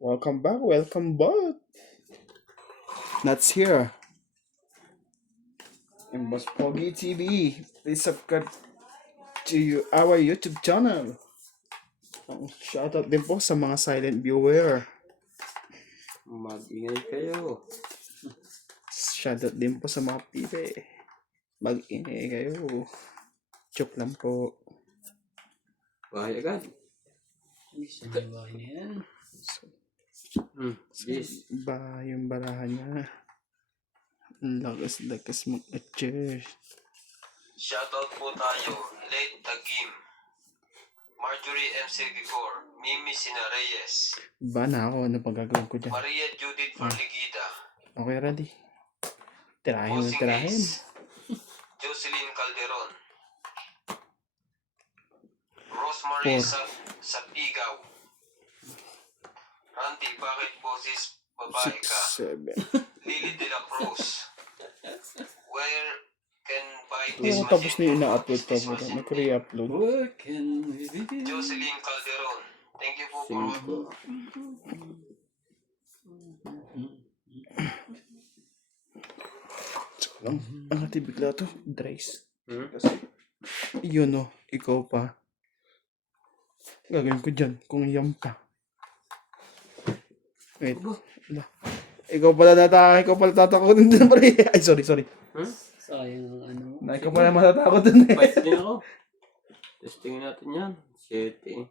Welcome back, welcome back. That's here. In Boss Pogi TV. Please subscribe to our YouTube channel. Shoutout din po sa mga silent viewer. Mag-ingay kayo. Shoutout din po sa mga pibe. Mag-ingay kayo. Joke lang po. Bahay agad. Sa bahay na yan. Yes. Ba yung barahan niya. Lakas mag-cheers. Shoutout po tayo, Late Tagim, Marjorie MC Gigor, Mimi Sina Reyes, Ba na ako, ano pang gagawin ko dyan? Maria Judith Forligida, Okay, ready? Tirahin mo, Bossing tirahin. Ace, Jocelyn Calderon, Rosemary Sapigaw, Randy, bakit boses babae ka? 6, 7. Lily De La Cruz, where can buy this Oo, tapos na yung machine? ina-upload pa This po. machine. Nag-re-upload. Where can we begin? Jocelyn Calderon, thank you po for Lang, ang hati bigla to. Dries. Hmm? Kasi, yun o, ikaw pa. Gagawin ko dyan, kung iyam ka. Wait, wala. Ikaw pala tatakot din na pala. Ay, sorry. Sayang ang ano. Na, ikaw pala matatakot din eh. Fight din ako. Testingin natin yan. 7.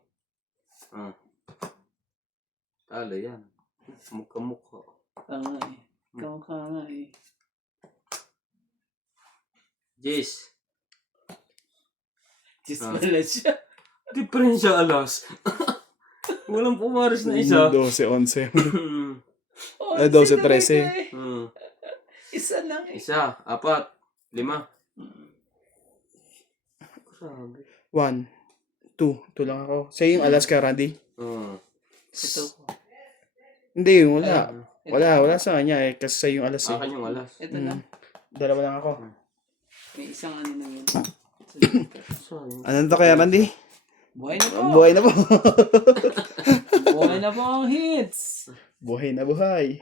Talo yan. Mukha-mukha. Tanga eh. Kamukha nga eh. Jess. Just pala siya. Di pa rin siya alas. Walang pumaris na isa. 12, 11. Oh, Eh, 12, sino ba 13. ito eh? Isa lang eh. Isa, 4, 5. Grabe. 1, 2 lang ako. Sa'yo yung alas ka, Randy? Ito ko. Hindi, wala. Wala sa kanya eh. Kasi sa'yo yung alas eh. Akin yung alas. Ito lang. Dalawa lang ako. May isang ano na yun. Sayang. Anong to kaya, Randy? Buhay na po. Buhay na po. Buhay na po ang hits. Buhay na buhay.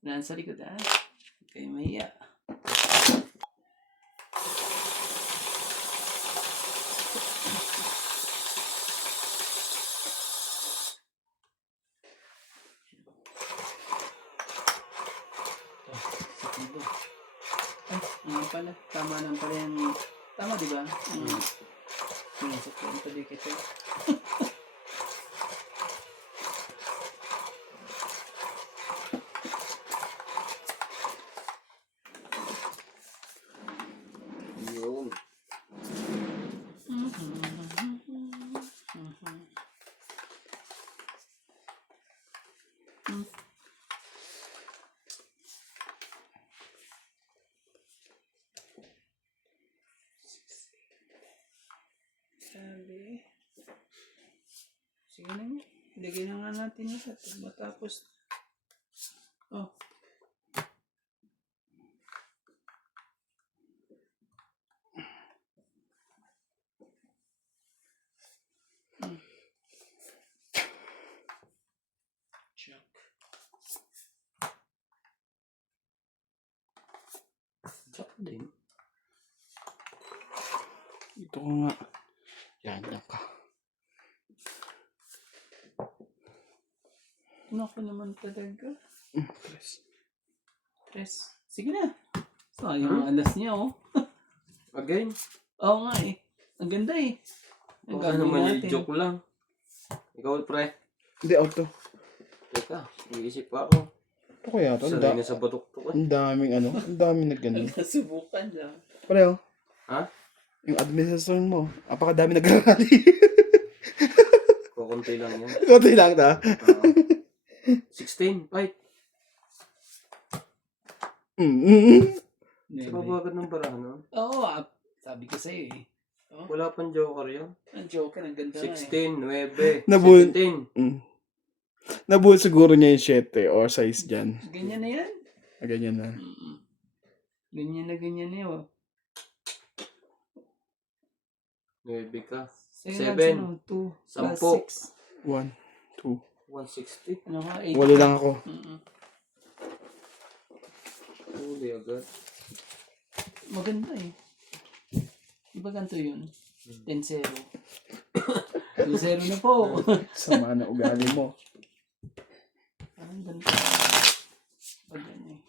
Nasa likod ah. Huwag kayo mahiya. Ay, ano pala? Tama lang pala yan. Tama di ba? Sa kwento di kita. Yun. Sabi. Sige na nga. Ilagay na nga natin ito. Matapos. Oh. Check. Check din. Ito ko nga. Yan lang ka. Naku naman talaga. Yes. Tres. Sige na. Sayang ang alas niya oh. Again. Oo nga eh. Ang ganda eh. Ang Baka gagawin naman yung natin. joke lang. Ikaw, pre. Hindi, auto. Teka, nag-iisip pa ako. Ito kaya ito. Sanay na sa batok to. Ang daming ano. Ang daming nagganun. Nasubukan lang. Pareho. Ha? Yung administration mo. Apakadami nagrarally. Kukunti lang yan. Kunti lang ta. 16, fight. Sa babagad ng barahan, no? Oo, sabi ko sa'yo eh. Oh, Wala pang joker yan. ang joker, ang ganda nga eh. 16, 9, Nabul- 17. Nabuhol siguro niya yung 7 or size dyan. Ganyan na yan. Ganyan na. Ganyan na yan oh. 9 ka. Sa'yo 7. natin, 2 plus 10. 6. 1, 2, 160. Ano ka? 80. Walo lang ako. Huli agad. Maganda eh. Di ba ganito yun? 10-0. 2-0 na po. Sama na ugali mo. Ang ganda. Maganda eh.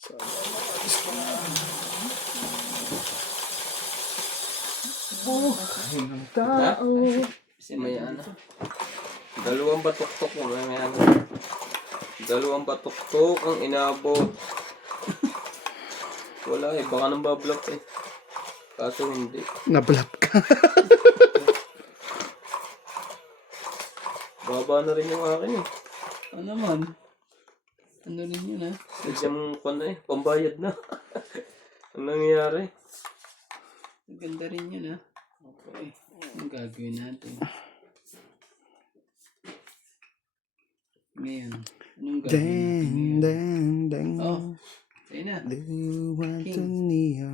So, buhay ng tao. May ano. Dalawang batok-tok mo. May ano. Dalawang batok-tok ang inabot. Wala eh. Baka nang bablok eh. Kaso hindi. Nablap ka. Baba na rin yung akin eh. Ano naman? Ano rin yun ha? Bigyan mong pan na eh. Pambayad na. Ang nangyayari? Ang ganda rin yun ha? Okay. Ang gagawin natin? Ngayon. Anong gagawin natin Dang, ngayon? dang, dang. Oh. Sa'yo na. Do you want to King. near,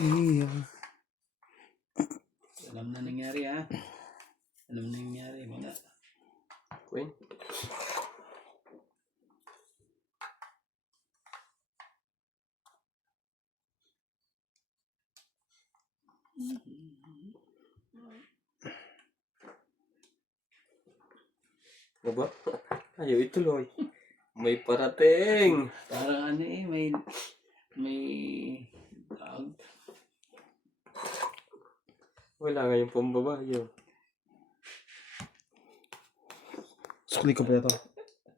near. Alam na nangyari ha? Alam na nangyari. Wala. Queen? Ano ba? Ayaw ituloy. May parating. Parang ano eh, may tawag. Wala nga yung pambaba yun. Sukli ko pala to.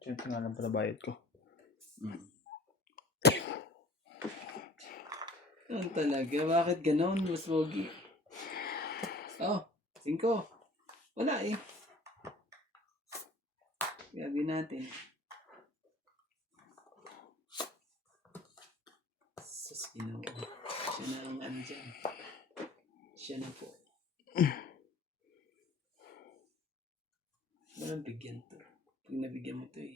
Siyempre nga lang pala bayad ko. Ano talaga? Bakit ganon? Mas pogi. Oh, 5. Wala eh. Gagawin natin. Sus, Ginoo. Siya na ang ano dyan. Siya na po. Walang bigyan to. Pag nabigyan mo to eh.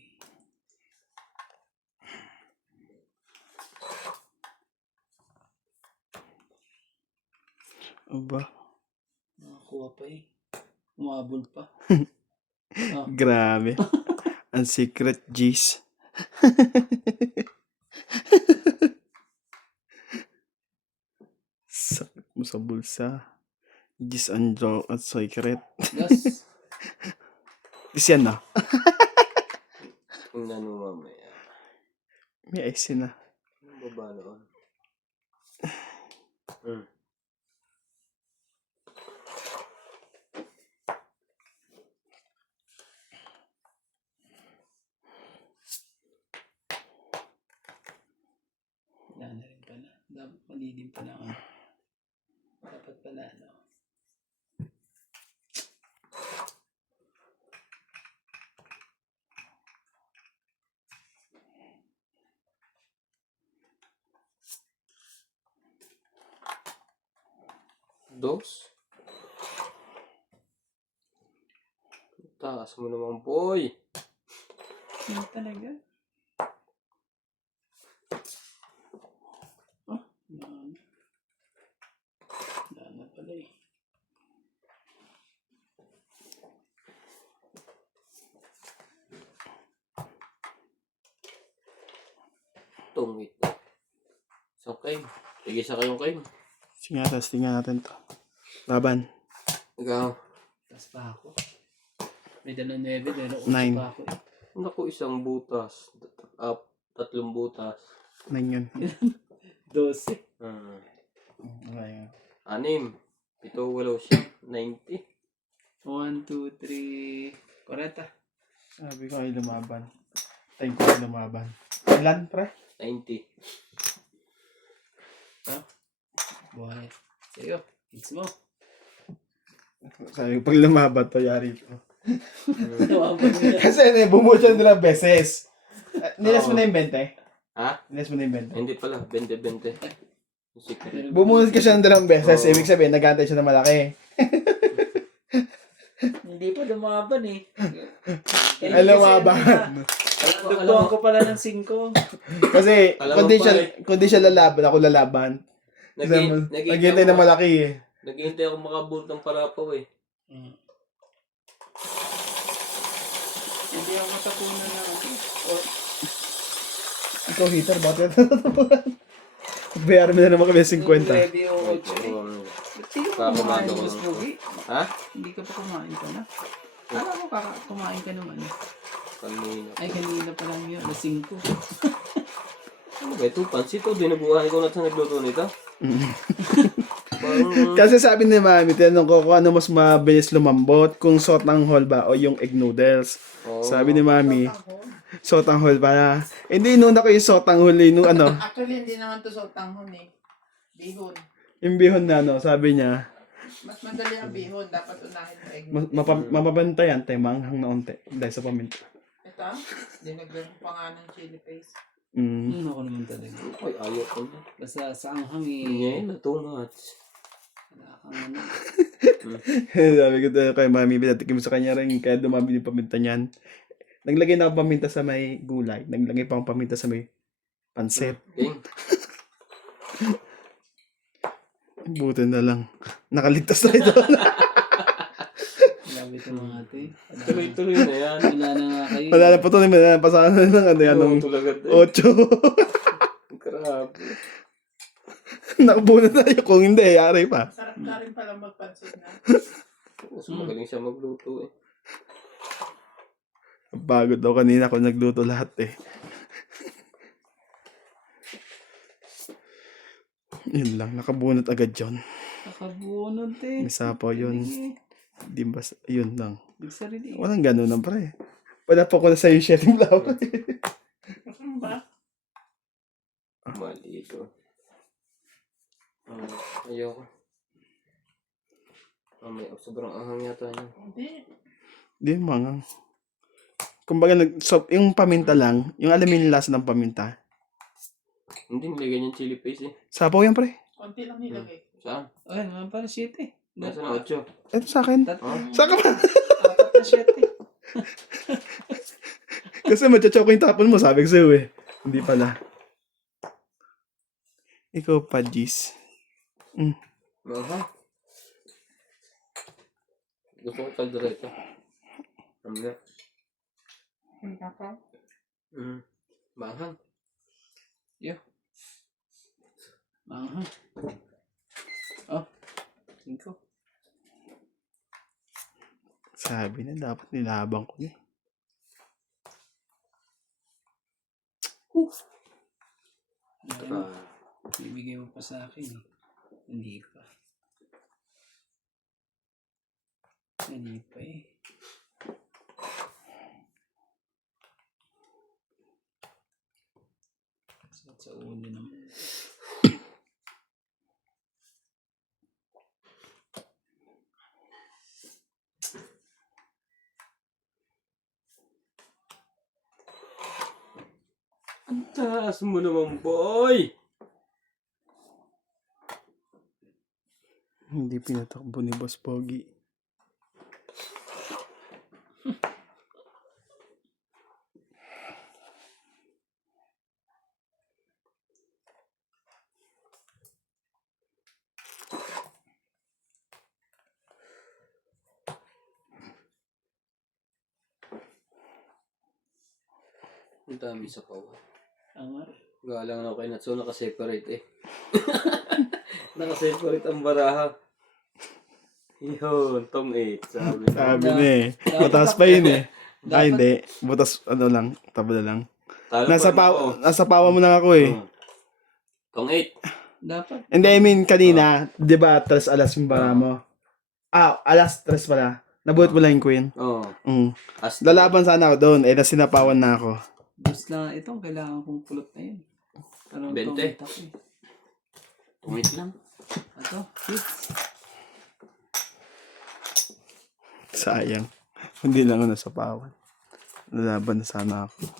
Aba, Nakakuha pa eh. Umabol pa. grabe. Ang secret G's. Sakit mo sa bulsa. G's at secret. Gas. Is yan na. Tingnan mo mamaya. May ice na. Anong baba noon? Wala na rin pala. Dapat mali din pala ang dapat pala no. Dos? Taas mo naman, boy. Ano talaga? Oh, wala na pala eh. Tungit. So, kayo. Sige sa kayong kayo. Sige nga, testing natin to. Laban. Ikaw. Tas pa ako. May 2-9, pero 9. pa ako eh. Naku, isang butas. Tatlong butas. 9 yun. 12. Okay. 6. 7, 8, 9, 90. 1, 2, 3, 40. Sabi ko ay lumaban. Time ko ay lumaban. Ilan, pre? 90. Buhay. Sa'yo. Hits mo. Sabi ko, pag lumaban to, yari ko. Tawaban mo yan. Kasi bumuo siya ng beses. Nilas mo na yung 20? Ha? Nilas mo na yung 20? Hindi pala. 20-20. Secret. Bumunod ka siya ng 2 beses, Oo. ibig sabihin, nag-antay siya ng malaki. Hindi pa lumaban eh. Ay, lumaban. Dugtuan ko pala ng 5. Kasi, Alam mo, kung di siya lalaban, ako lalaban. Naghintay na malaki eh. Naghihintay ako makabunot ng parapaw eh. Hindi ako matapunan na ako. Ikaw, heater, bakit natatapuan? Bayaran mo na naman kami 50. Ready o 8 eh. Ba't di ka pa kumain, Papabago Boss lang. Pogi? Ha? Hindi ka pa kumain ka na? Alam mo, kumain ka naman. Kanina. Ay, kanina pa lang yun. Alas 5. Ano ba ito? Pansit o? Dinubuhan ko na sa nagluto nito? Parang... Kasi sabi ni Mami, tinanong ko kung ano mas mabilis lumambot, kung sotanghol ba o yung egg noodles. Oh. Sabi ni Mami, sotanghol pala. Hindi, inuna ko yung sotanghol, yung ano, Actually, hindi naman to sotanghon eh. Bihon. yung bihon na ano, sabi niya, Mas madali ang bihon. Dapat unahin mo egg. mapabantayan tayo manghang na unti dahil sa paminta. Ito, dinagdag ko pa nga ng chili paste. Mm. Ako naman talaga. Ay, ayaw ko na. Basta sa anghang eh. Ngayon na too much. Wala kang ano. Sabi ko tayo kay Mami, pinatikim sa kanya rin, kaya dumami yung paminta niyan. Naglagay na ako paminta sa may gulay, naglagay pa akong paminta sa may pansit. Okay. Buti na lang. Nakaligtas tayo doon. Grabe ito mga ate. Tuloy-tuloy na yan. Wala na nga kayo. Wala na po ito, pasahan na lang, ano yan, nung Tulagad eh. 8. Grabe. Nakabuna tayo, kung hindi, yari pa. Sarap na rin pala magpansin na. Mas magaling siya magluto eh. Pagod daw kanina ako nagluto lahat eh. Yun lang, nakabunot agad yun. Nakabunod eh. May sapaw yun. Di ba, yun lang. Big sarili. Walang ganun lang pre. Wala pa ko na sa'yo shedding flower. Ano ba? Mali ito. Ayoko. May sobrang anghang yata niya. Hindi. Di mga. Kumbaga, yung paminta lang, yung alam mo yung lasa ng paminta. Hindi, nilagay niyang chili paste eh. Sapaw yan pre. Konti lang nilagay. Saan? Ay, naman para 7. Nasa na 8. Ito sa akin. Saan ka ba? 4 na 7. Kasi matcha-choco yung tapon mo, sabi ko sa'yo eh. Hindi pala. Ikaw pa, Gis. Aha. Gusto ko kaldereta. Ano na? Hindi ka. Manghang. Aha. Oh. 5. Sabi na, dapat nilabang ko eh. Bibigay mo pa sa akin eh. Hindi pa. Hindi pa eh. Sa ulo naman. Ang taas mo naman, boy! Hindi pinatakbo ni Boss Pogi. Ang dami sa pawa. Tama. Galang na ako kay Natsu, nakaseparate eh. Nakaseparate ang baraha. Yun, tong 8, sabi na. Sabi na eh. Mataas pa yun eh. Ay, hindi. Butas, ano lang, tabla lang. Talo Nasa pawa mo na ako eh. Tong 8. Dapat. Hindi, I mean, kanina, di ba, 3 alas yung bara mo? Alas 3 pala. Nabuhat mo lang yung queen. Oo. Mm. Lalaban sana ako doon, eh, nasinapawan na ako. Bus lang itong kailangan kong pulot na yun. Ano 20. Tong 8 lang. Ito, 6. Sayang. Hindi lang ako nasapawan. Lalaban na sana ako.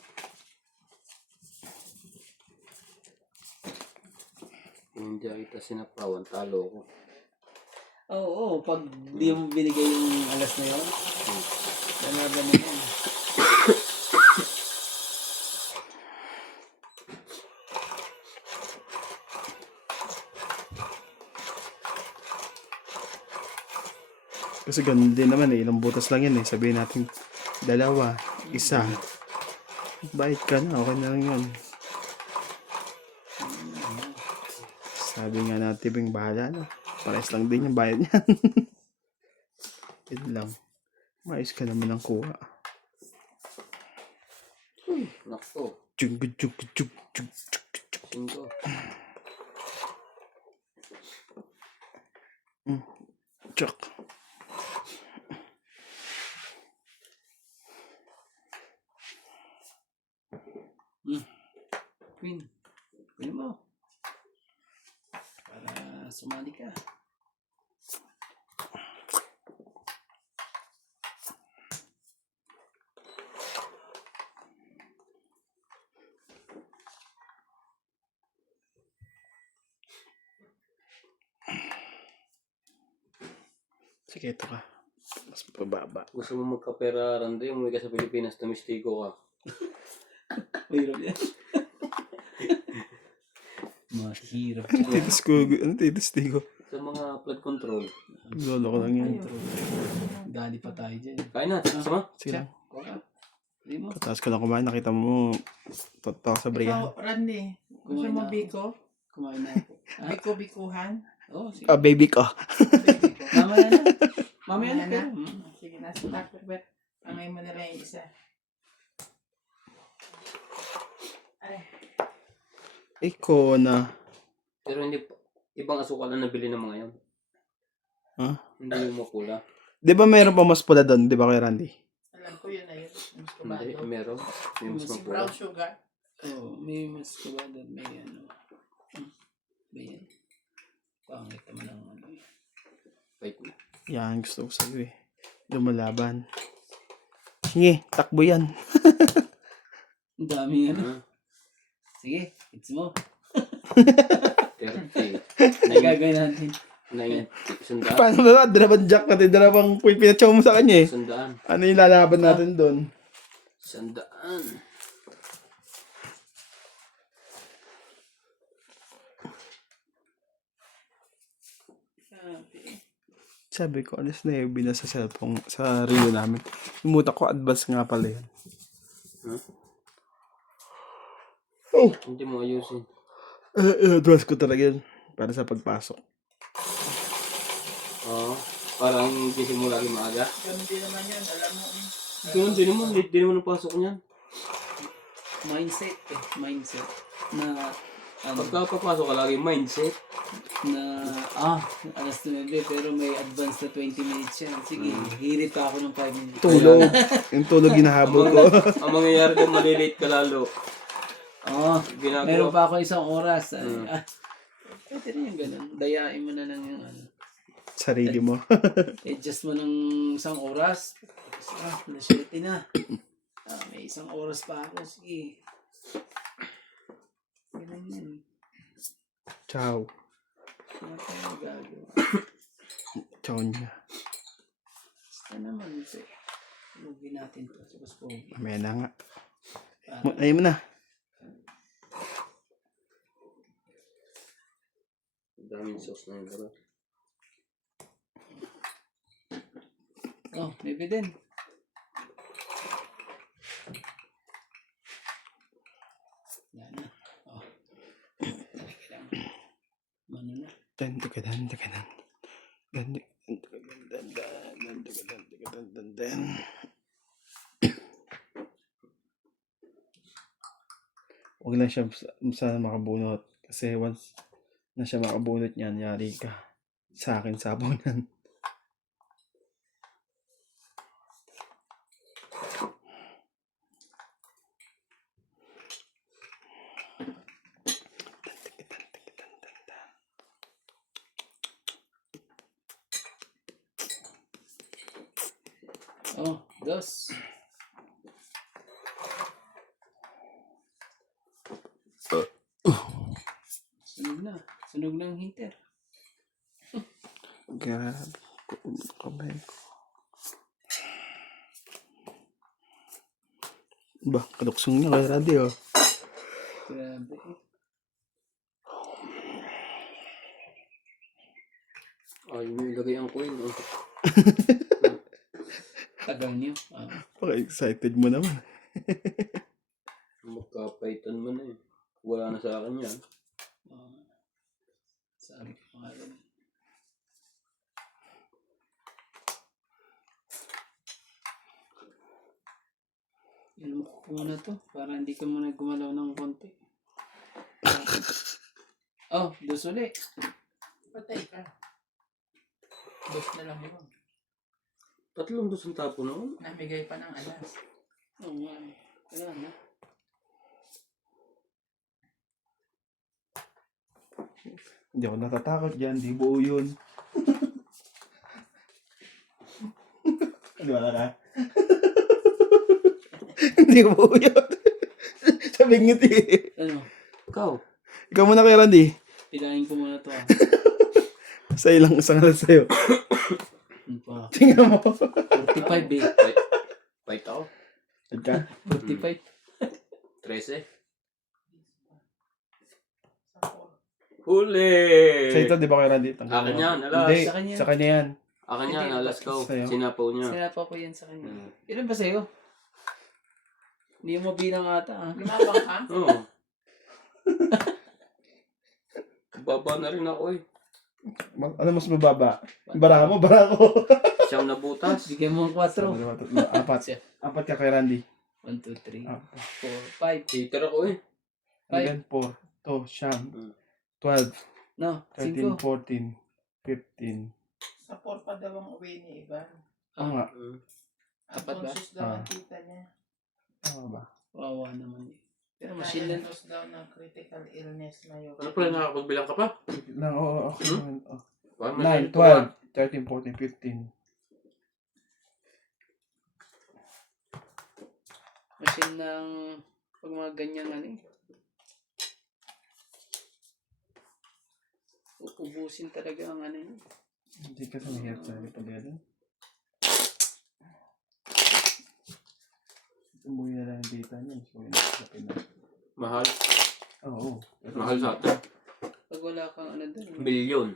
Hindi kita sinapawan, talo ko. Oo, pag di mo binigay yung alas na yun, lalaban na yun. Kasi ganun din naman eh. Ilang butas lang yan eh. Sabihin natin, 2, 1. Bayad ka na. Okay na lang yun. Sabi nga natin, Bing, bahala na. Pares lang din yung bayad niyan. Yun lang. Maayos ka naman ang kuha. Nakto. Chug, chug, chug, chug, chug, chug. Tingko. Chuk. Queen. Queen mo. Para sumali ka. Sige, ito ka. Mas pababa. Gusto mo magkapera, Randy, umuwi ka sa Pilipinas, tumistigo ka. Mahirap yan. Mahirap Ano yan. titis ko? Ano titis ko? Sa mga flood control. Lolo ko lang yan. Dali pa tayo dyan. Kain na, sama? Sige lang. Kuha. Hindi mo. Pataas ko lang kumain. Nakita mo, totoo sa brigahan. Ikaw, Randy, gusto Kumain mo na ako. biko? Kumain na ako. Ah, Biko-bikuhan? oh, sige. Ah, baby ko. Biko. Mamaya na. Mamaya na. Mamaya na. Pero, Sige, nasa tupperware. Pangay mo na lang yung isa. Ay, Iko na. Pero hindi, ibang asukal na nabili ng mga yan. Huh? Hindi yung mapula. Di ba mayroon pa mas pula doon? Di ba kay Randy? alam ko yun na yun. Mas Hindi, kumado. meron. Yung mas Si mapula. brown sugar. oh, may mas kabada. May ano. May yan. Pangit naman ang ano. Wait na. Yan, gusto ko sa'yo eh. Lumalaban. Sige, takbo yan. Ang dami ano. Ah, Sige, it's mo. 30. Ay, gagawin natin. 90. Sandaan. Paano ba? Dalawang jack natin. Dalawang pinatsaw mo sa kanya eh. Sandaan. Ano yung lalaban natin doon? Sandaan. Sabi ko, alis na yung bina sa cellphone, sa relo namin. Imuta ko, advance nga pala yan. Huh? Oh! Hindi mo ayusin. Advance ko talaga yun. Para sa pagpasok. Oo. Parang gising mo lagi maaga. Ganun din naman yan. Alam mo. Ganun din naman. Hindi naman ang pasok niyan. Mindset eh. Mindset. Na, ano, Pagka papasok ka lagi, mindset. na, alas 9 pero may advance na 20 minutes yan. Sige, hirit pa ako ng 5 minutes. Tulog. Yung tulog ginahabol ko. Ang mangyayari doon, malilate ka lalo. Oo. Ginagawa. Meron pa ako isang oras. Mm. Pwede rin yung ganun. Dayain mo na lang yung ano. Sarili mo. Adjust mo ng isang oras. Nasyete na. May isang oras pa ako. Sige. Ganun yan. Ciao. Ano tayo magagawa? Ciao niya. Basta naman. Lugin natin to. Sa Paspogi. Mamaya na nga. Para Ayun mo na. Daming sauce na yun. Bro. oh, maybe din. Yan na. Oh. Kailangan. Ano na. Dan, dan, dan, dan, dan, dan. Huwag lang siya sana makabunot. Kasi once na siya makabunot niyan, yari ka. Sa akin, sabunan. Oh, dos. Sunog na. Sunog ng heater. Grabe. Kamay ko. Ba, kaluksong niya kay Randy oh. Grabe. Ay, may ilagay ang coin. Oh. Tagal niyo. Paka-excited mo naman. Magkapaitan mo na eh. Wala na sa akin yan. Sabi ko nga rin. Ilumok ko muna to para hindi ka muna gumalaw ng konti. Oh, dos uli. Patay ka. Dos na lang yun. Tatlong dos ang tapo noon. Namigay pa ng alas. Oo nga. Wala na. Hindi ako natatakot dyan. Di buo yun. Di ba ka? Hindi buo yun. Sabi ngiti. Ano? Ikaw. Ikaw muna kay Randy. Pilahin ko muna to Sa ilang isang alas sa'yo. Ano pa? Tingnan mo. 45 eh. Fight ako. Saan ka? 45. 13. Sa Huli! Sa ito, di ba kay Randy? Akin yan, alas. Hindi, Sa kanya. sa kanya yan. Akin yan, Hindi, alas ko. sa'yo. Sinapaw niya. Sinapa ko yan sa kanya. Hmm. Ilan ba sa'yo? Hindi mo bilang ata Limabang ka? Oo. Baba na rin ako eh. Ano mas mababa? Bara mo, bara ko. Siyang nabutas. Bigyan mo ang 4. Apat. Apat ka kay Randy. 1, 2, 3, Apat. 4, 5. Hater ako eh. Again, 4. To, siyam. 12, No, 13, 5. 14, 15. Sa 4 pa daw ang uwi ni Ivan. Oo nga. Hmm. Apat ba? Unconscious daw ang tita niya. Tama ba? Wawa naman eh. Pero machine lang. Diagnosed daw ng critical illness ngayon. Ano pala nakakagbilang ka pa? Lang, oo. Okay. Oh. Parang 9, nalilito ka. 12, 13, 14, 15. Machine ng pag mga ganyan ano eh. Ubusin talaga ang ano yun. Hindi kasi mahirap talaga pag gano'n. Umuwi na lang yung data niya. So, yun sa Pinas. Mahal. Oo. Mahal sa atin. Pag wala kang ano dun. Milyon.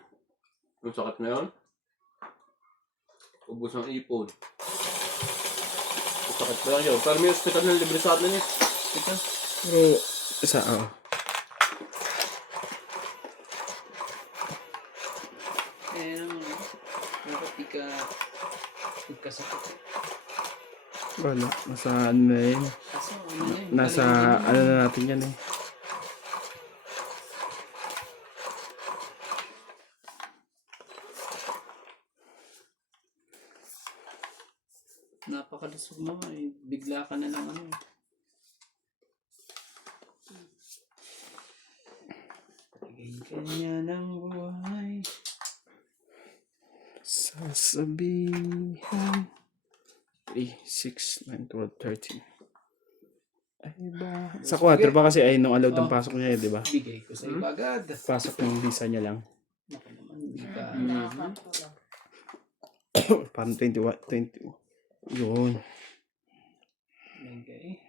Yung sakit na yun. Ubus ang ipon. Yung sakit na yun. Pero may hospital na libre sa atin eh. Ito. Pero, isa, oo. Eh naman. Bakit di ka nagkasakit eh. Wala. Nasa ano na yun. Kaso ano na yun. Nasa ano na natin yan eh. Napakalusog mo eh. Bigla ka na lang ano eh. Ganyan ang buhay. Sasabihan. 3, 6, 9, 12, 13. Ay ba? Sa 4 ba kasi ay nung allowed ang pasok niya eh, di ba? Bigay ko sa iyo agad. Pasok yung visa niya lang. Naku naman, hindi ka. Nakakatulong. Parang 21, 20. Yun. Bigay.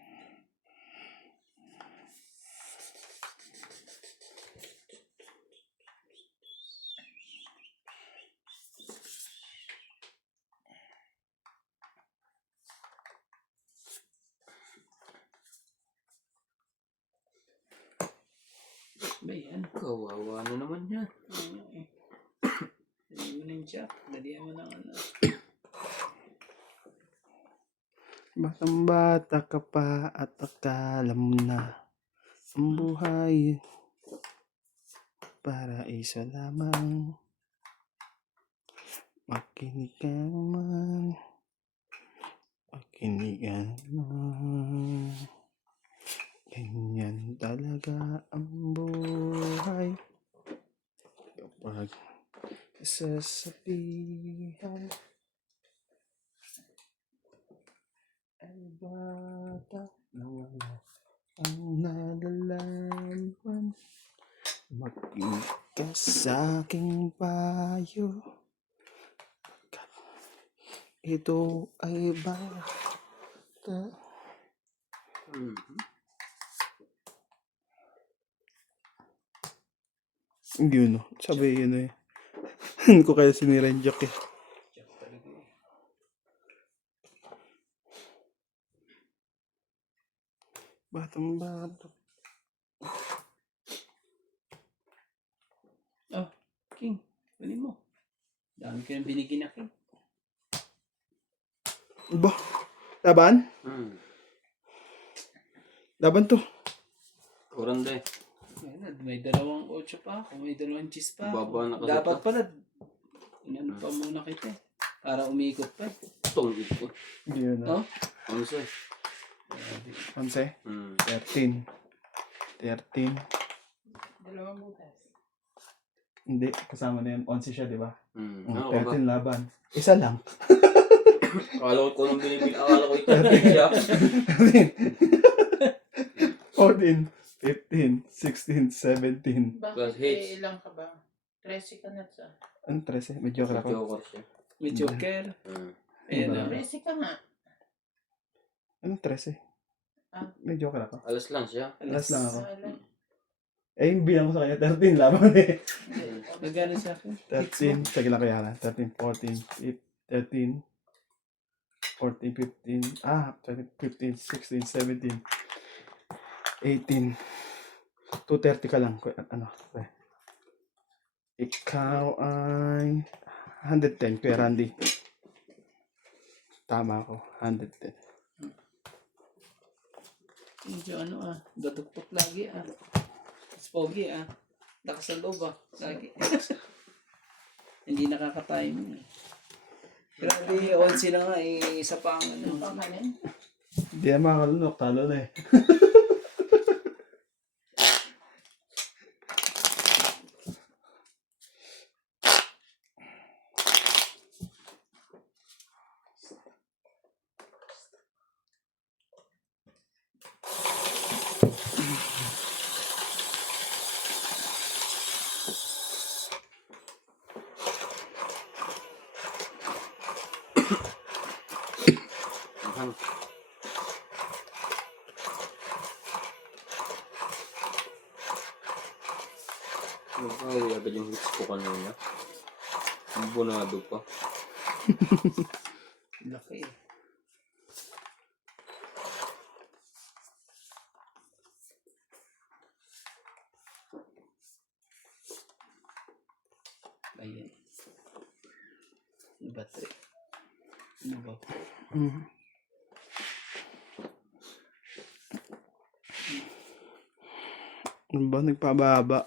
Ba yan? Kawawa na naman yan. Ano eh. Dali mo ng jack. Dalihan mo ng ano. Batang bata ka pa at akala mo na ang buhay para isa lamang. Makinig ka naman. Makinig ka naman. Ganyan talaga ang buhay. Kapag sasabihan ay bata na wala ang nalalaman. Makinig ka sa aking payo. Ito ay bata. Yun o. Sabi yun eh. Hindi ko kaya sinira yung joke eh. Jack talaga yun. Batang bata. Oh, King. Kunin mo. Dami ka nang binigyan na, King. Ba? Laban? Hmm. Laban to. Kurang de. Ayan, may 2-8 pa ako. May 2 cheese pa ako. Baba na kasi Dapat ito. pala, inano pa muna kita eh. Para umikot pa eh. Itong ito. Yun na. Oh? 11. 11, Hmm. 13. 13. Dalawang butas. Hindi, kasama na yun. 11 siya, di ba? Hmm. Oh, Ano ka ba? 13 laban. Isa lang. Akala ko nung binibili. Akala ko ito. Siya. 14, 15, 16, 17. Bakit Plus hits. ilang ka ba? 13 ka na sa. Ano 13? Medyo ako. Joker siya. May joker. Hmm. Ayan Diba? na. 13 ka nga. Ano 13? Ah. Medyo ako. Alas lang siya. Last lang ako. Alam. Eh, yung bilang ko sa kanya, 13 laban eh. Nagano sa akin? 13, sige lang kaya na. 13, 14, 13, 14, 15, 15, 16, 17, 18, 230 ka lang. Ano? Okay. Ikaw ay 110, Kuya Randy. Tama ako, 110. Medyo ano daduktok lagi Spogi lakas ang loob lagi. Hindi nakaka-time eh. Grabe, 11 na nga isa pa ang Ano pa ano. kanin? Hindi na makakalunok, talo na eh. Mahal. Ay, agad yung hits ko kanina. Bunado pa. Laki eh. Ayan. Ano ba ito? Ano ba? Ano ba? Nagpababa.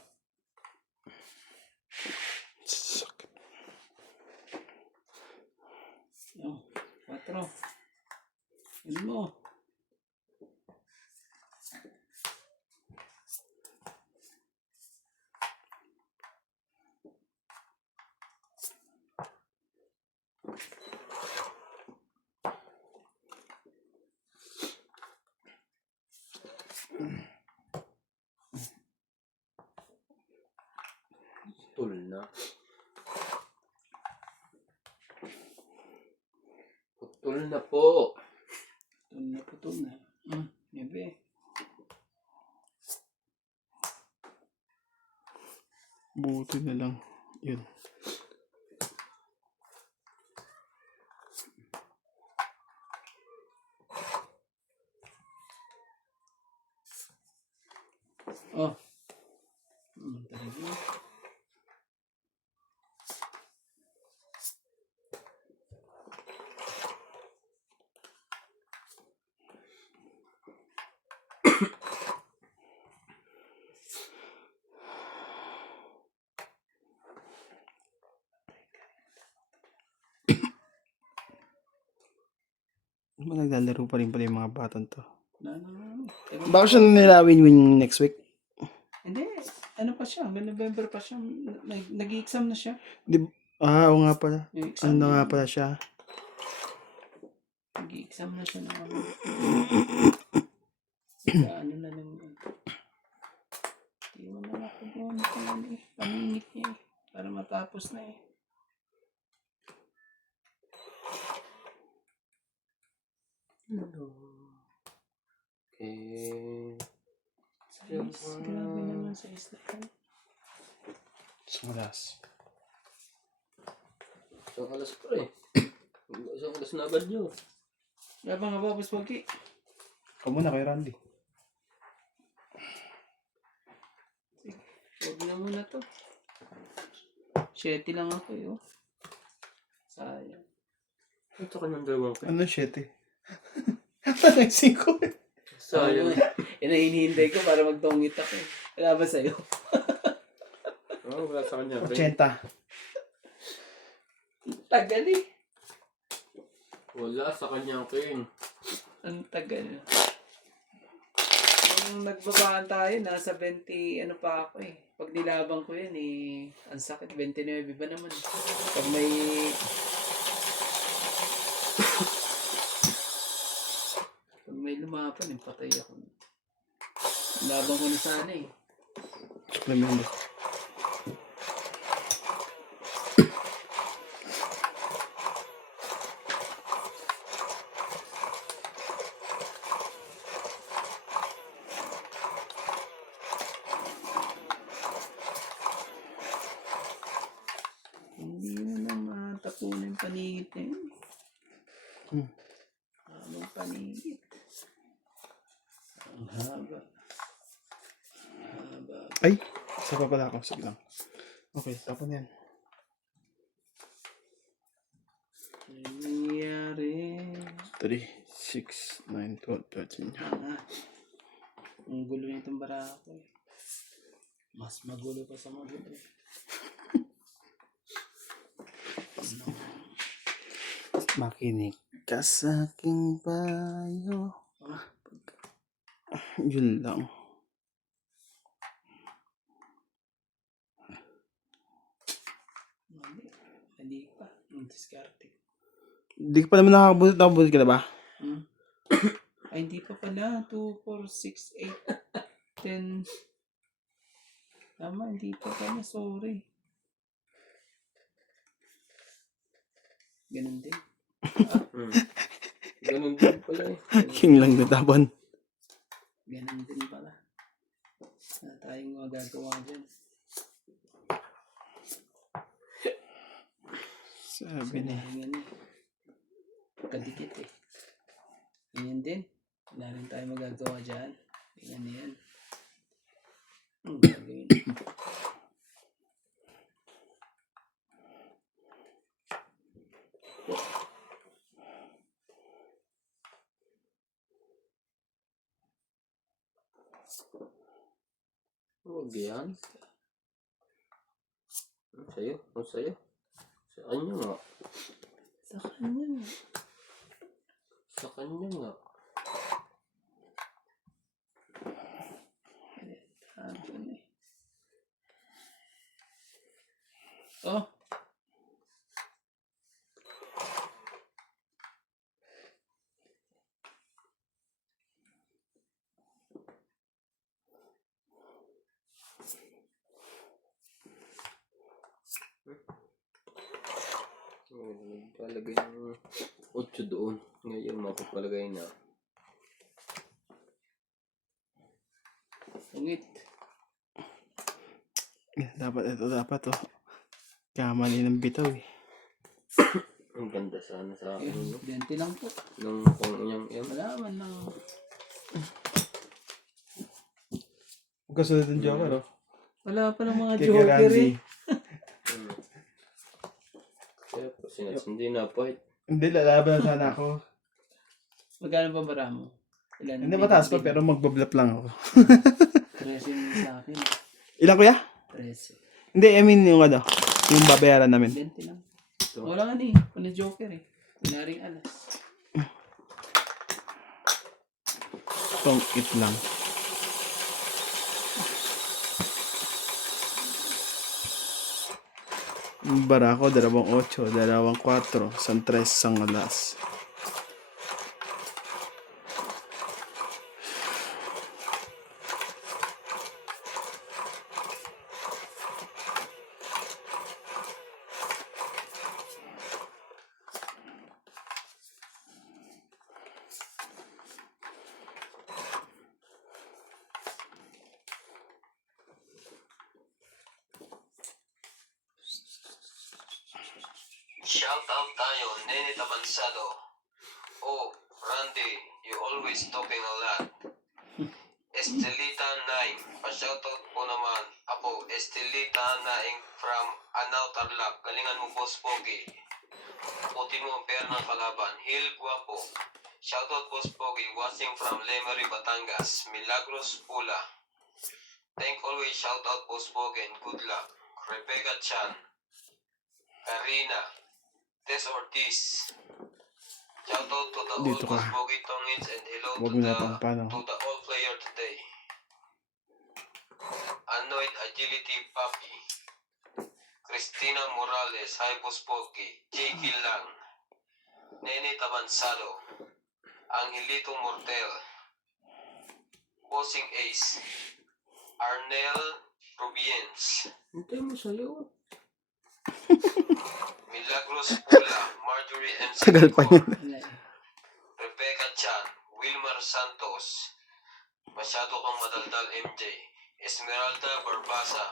Sakit. Oh, 4. Ano mo? Tul na. Putol na po. Putol na. Bebe. Buti na lang. Yun. Oh. Talaga. Naglalaro pa rin pala yung mga batang to. Ano. Baka siya nilawin next week. Hindi. Ano pa siya? Hanggang November pa siya. Nag-i-exam na siya. Oo nga pala. Yung exam Ano nga niya. pala siya? Nag-i-exam na siya na ano. Ano na naman. Hindi mo na ako doon. Pamingit niya eh. Para matapos na eh. Okay. Grabe naman sa isla. Sangalas. Isang alas pre. Isang alas na agad nyo. Labang nga ba, Boss Pogi? Ikaw muna kay Randy. Huwag na muna to. 7 lang ako eh. Oh. Sayang. Ito ka ng dalawang kayo. Ano 7? Ano yung 5? Sayang. Hinihintay ko para magtungit ako eh. Wala ba sa'yo? Oh, wala sa kanya. 80. Tagal eh. Wala sa kanya, King. Ang tagal. Nung nagbabaan tayo, nasa 20, ano pa ako eh. Pag nilabang ko yun eh, ang sakit, 29 ba naman. Pag may... Pag may lumapan, eh, patay ako. Labang ko na sana eh. Supplemento. Hindi na naman tapunan yung paningit na yun. Habang paningit. Ang haba. Haba. Ay! Isa pa pala ako. Sige lang. Okay, tapon yan. Ano nangyari? 3, 6, 9, 12, 13. Ang gulo na itong barako eh. Mas magulo pa sa magulo eh. Makinig ka sa aking payo. Yun lang. Hindi pa. Ang diskarte. Hindi ka pa naman nakakabunot. Nakabunot ka na ba? Ay, hindi pa pala. 2, 4, 6, 8, 10. Tama, hindi pa pala. Sorry. Ganun din. Ganun din pala eh. King lang natapon. Ganun din pala. Wala tayong magagawa dyan. Sabi niya. Ganyan eh. Kadikit eh. Ganyan din. Wala rin tayo magagawa dyan. Ganyan na yan. Ang gagawin. Huwag yan. Ang sa'yo? Ang sa'yo? Sa kanya nga. Sa kanya. Sa kanya nga. Hapon eh. Oh. Nagpalagay ng 8 doon. Ngayon mapapalagay na. Sungit. Dapat ito, dapat to. Kamali ng bitaw eh. Ang ganda sana sa akin. Ayun, No? 20 lang po. Nung kung yung Wala man lang. Huwag ka sunod ng Joker oh. Wala pa ng mga Kaya joker Ramsey. eh. Kaya po hindi na fight. Hindi, lalaban na sana ako. Magkano ba bara mo? Ilan? Hindi mataas pa pero magbablap lang ako. 13 yung sa akin. Ilan kuya? 13. Hindi, I mean yung ano, yung babayaran namin. 20 lang. Wala nga eh. Kung joker eh. Kunaring alas. Tongkit lang. Yung barako, 2-8, 2-4, 3, 1 alas. Shout out tayo, Nene Tabansado. Oh, Randy, you always talking a lot. Estelita Naing. Pa-shoutout po naman. Apo, Estelita Naing from Anao Tarlac. Galingan mo, Boss Pogi. Putin mo ang pera ng kalaban. Hil Guapo. Shoutout, Boss Pogi. Watching from Lemery, Batangas. Milagros Pula. Thank always. Shoutout, Boss Pogi. And good luck. Rebecca Chan. Karina. Tess Ortiz. Shoutout to the Dito old ka. Boss Pogi Tongits and hello Huwag to mo the na pang paano. all player today. Anoid Agility Papi. Cristina Morales. Hi Boss Pogi. J. Lang. Nene Tabansalo. Angelito Mortel. Bossing Ace. Arnel Rubiens. Hintay mo sa'yo. Milagros Pula. Marjorie M. Tagal pa Singapore. yan. Wala eh. Rebecca Chan. Wilmar Santos. Masyado kang madaldal, MJ. Esmeralda Barbasa.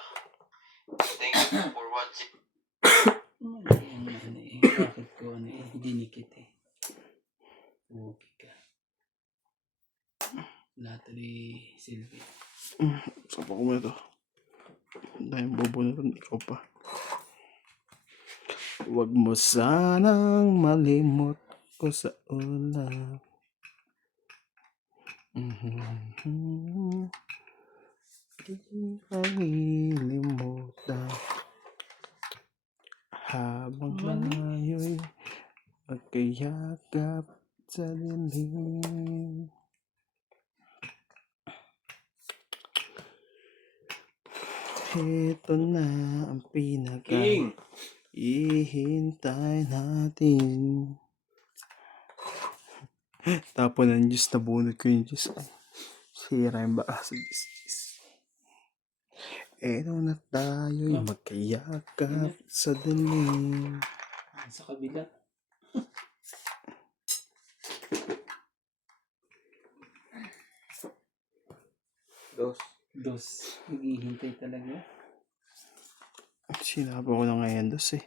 Thank you for watching. Bakit ko dinikit eh. Okay ka. Natalie Sylvie. Sapa ko muna to. Dahil bubunutan, ikaw pa. Huwag mo sanang malimot ko sa ulap. Di kalilimutan habang tayo'y magkayakap sa dilim. Ito na ang pinaka King! ihintay natin. Tapon ng juice, nabunod ko yung juice. Sira yung baka sa juice. Ito na tayo'y magkayakap sa dilim. Sa kabila. Dos. Naghihintay talaga. Sinabi ko na ngayon dos eh.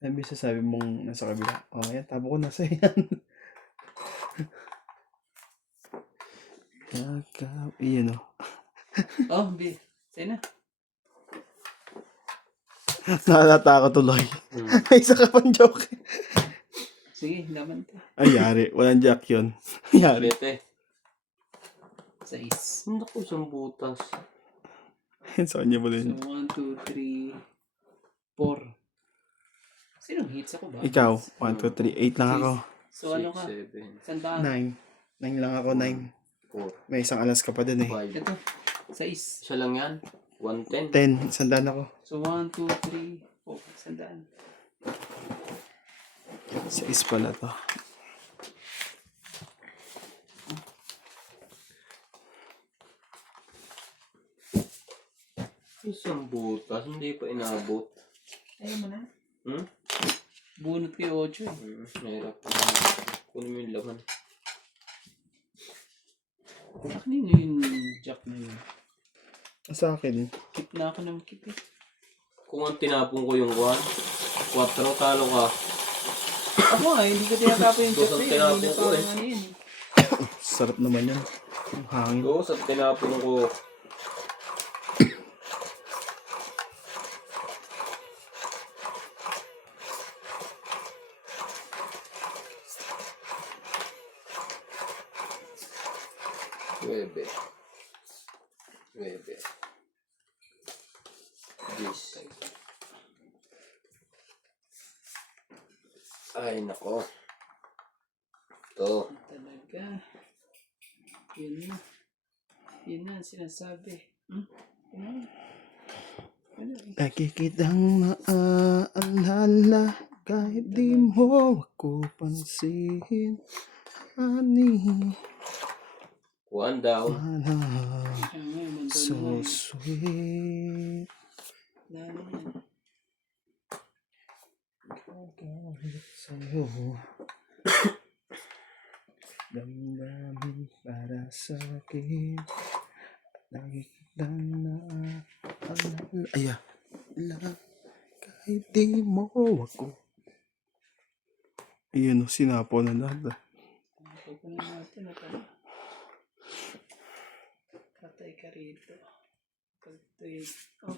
Sabi sasabi mong nasa kabila. Oh, yan. Tabo ko nasa yan. Yakap. Iyan o. Oh, sa'yo na. Nakalata ako tuloy. May isa ka pang joke. Sige, laban to. Ay, yari. Walang jack yun. Yari. Bete. 6. Naku, isang butas. Sa kanya mo So, din. 1, 2, 3, 4. Sinong hits ako ba? Ikaw. 1, 2, 3. 8 lang ako. So, ano ka? 7, Sandaan. 9. 9 lang ako. 9. 4, May isang alas ka pa din eh. 5. Ito. 6. Isa lang yan. 110. 10. Sandaan ako. So, 1, 2, 3, 4. Sandaan. 6 pala to. Isang butas. Hindi pa inabot. Ayaw mo na. Hmm? Bunot ko yung 8 eh. Mahirap. Kunin mo yung laman. Kanino yung jack na yun? Sa akin. Kip na ako ng kip eh. Kung ang tinapon ko yung 1, 4, talo ka. Ako nga, hindi ko tinatapon yung jack Dos ang na yun. tinapon Hindi na ko parang eh. ano yun eh. Sarap naman yan. Ang hangin. Oo, sa tinapon ko. Nueve. 10. Ay, nako. Ito. Talaga. Yun na. Yun na ang sinasabi. Ano? Ano eh? Lagi kitang maaalala kahit di mo ako pansin. Ani, One down. wala. Kaya nga, mandun So naman. sweet. Lalo yan. Gagawin sa'yo. Damdamin para sa akin. Lagi kitang naaalala. Aya. Kahit di mo ako. Ayun o, sinapo na lahat. Pagkunan natin. Patay ka rito. Pagtay. Oh.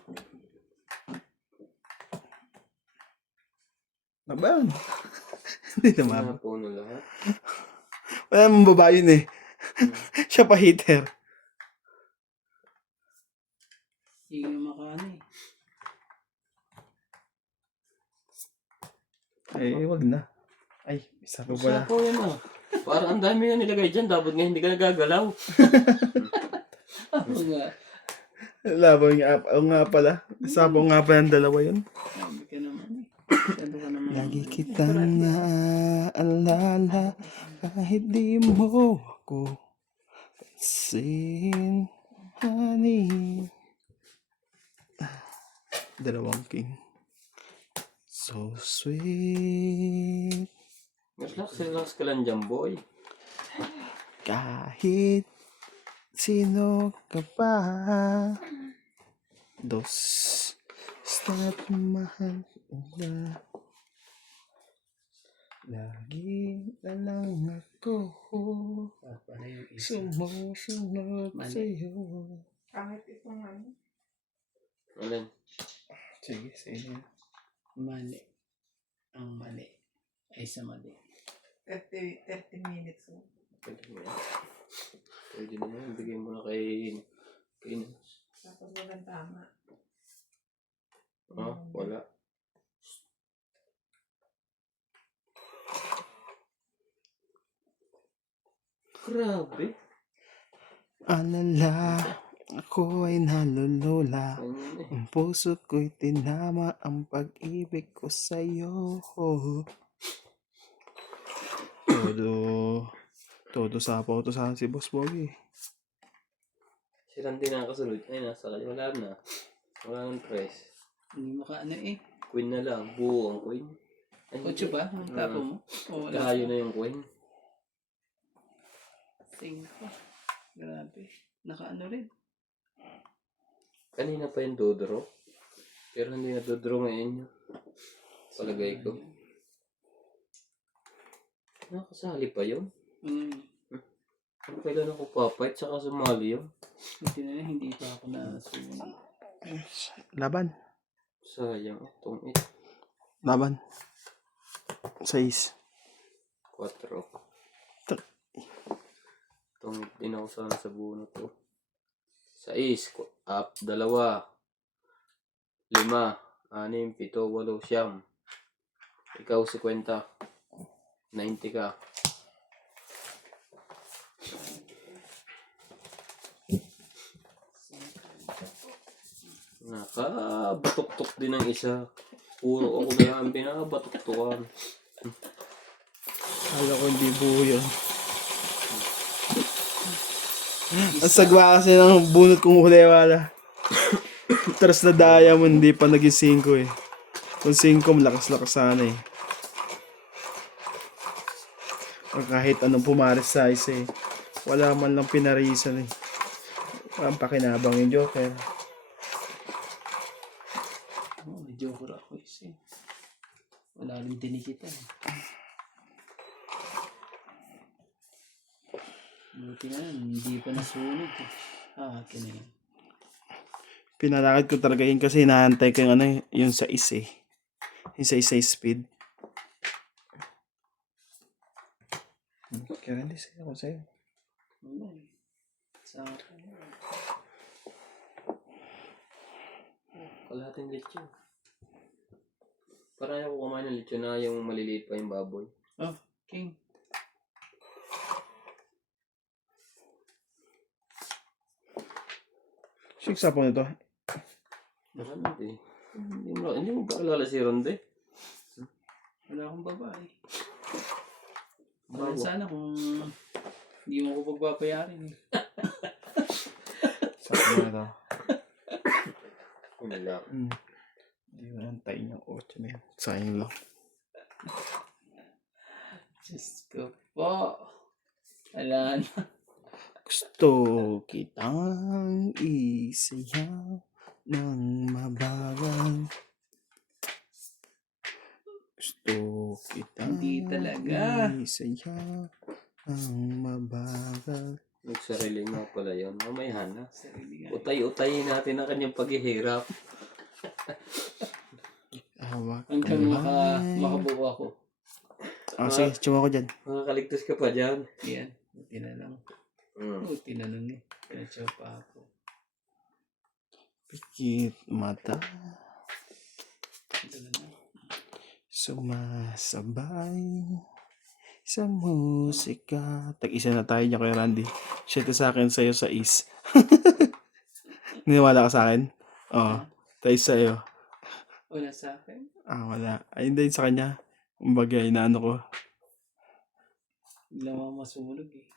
Laban. Hindi naman. Mga puno lahat. Wala namang babae yun eh. Siya pa hater. Hindi ka makaano eh. Ay, wag na. Ay, isa pa pala. Sapo yan ah. Parang ang dami nga nilagay dyan. Dapat nga hindi ka nagagalaw. Oo nga. Laban nga, oo nga pala. Sapo nga pala ang dalawa yun. Sabi ka naman eh. Masyado ka naman. Lagi kitang naaalala kahit di mo ako pansin, honey. Dalawang king. So sweet. Relax ka lang dyan, boy. Kahit sino ka pa. Dos. Basta't mahal na. Lagi na lang ako Pala yung isa. sumusunod Mali. sa'yo. Kahit itong ano, Alin? Sige, sige. Mali. Ang mali. Ay sa mali. 30 minutes. Oh. Pwede mo yan. Pwede na yan. Bigay mo na kay Tapos walang tama. wala. Grabe. Alala, ako ay nalulula. Ganyan eh. Ang puso ko'y tinama ang pag-ibig ko sa'yo. Todo sapaw to sa si Boss Bogie. Si Randy na kasunod. Ay, nasa kanya. Wala na. Wala nang press. Hindi mo ka ano eh. Queen na lang. Buo ang queen. Ay, Kotse ba? Ang tapo mo? O wala? Layo na yung queen. 5. Grabe. Nakaano rin. Kanina pa yung dodro. Pero hindi na dodro ngayon yun. Palagay ko. Nakasali pa yun. Kailan ako papayat saka sumali yun. Buti na lang, hindi pa ako nasunod. Laban. Sayang. Itong Laban. 6. 4. Itong din ako sana sa buo na to. 6. 2. 5. 5. 6. 7. 8. 9. Ikaw 50. 90 ka. Nakabatok-tok din ang isa. Puro ako kaya ang binabatok-tokan. Kala ko hindi buo yun. Ang sagwa kasi ng bunot kong huli wala. Tras na diamond, hindi pa naging 5 eh. Kung 5, malakas-lakas sana eh. O kahit anong pumares sa isa eh. Wala man lang pinarisan eh. Walang pakinabang yung Joker. Oh, medyo hura ako isa eh. Wala rin tinikita eh. Buti na yan, hindi pa nasunod eh. Akin na yan. Pinalakad ko talaga yun kasi inaantay ko yung ano, yung sa isa eh. Yung sa isa speed. Kaya hindi sa'yo ako sa'yo. Wala eh. Sa akin. Kalahating lechon. Parang ako kumain ng lechon na yung maliliit pa yung baboy. Oh, King. Six po nito. Hindi. Hindi mo ba alala si Ronde? Wala akong babae. Bawa. Sana kung hindi mo ko pagpapayarin eh. Sa po nito. Wala. Hindi ko nantayin yung 8 na yan. Sayang lang. Diyos ko po. Wala na. Gusto kitang isayaw ng mabagal. Gusto kitang Hindi talaga. isayaw ng mabagal. Nagsarili nga pala yun. Mamaya na. Sarili nga. Utay-utayin natin ang kanyang paghihirap. Hawak Hanggang kamay. makabuo ako. Sige, tsuma ko dyan. Makakaligtas ka pa dyan. Yan. Buti na lang. Buti na lang eh. Pinatsaw pa ako. Pikit mata. Ito na lang. Sumasabay sa musika. Tag-isa na tayo niya kay Randy. Shit sa akin, sa'yo sa is. Niniwala ka sa akin? Oo. Tayo sa'yo. Wala sa akin. Wala. Ay, hindi sa kanya. Kumbaga, inaano ko. Bigla mo masumulog eh.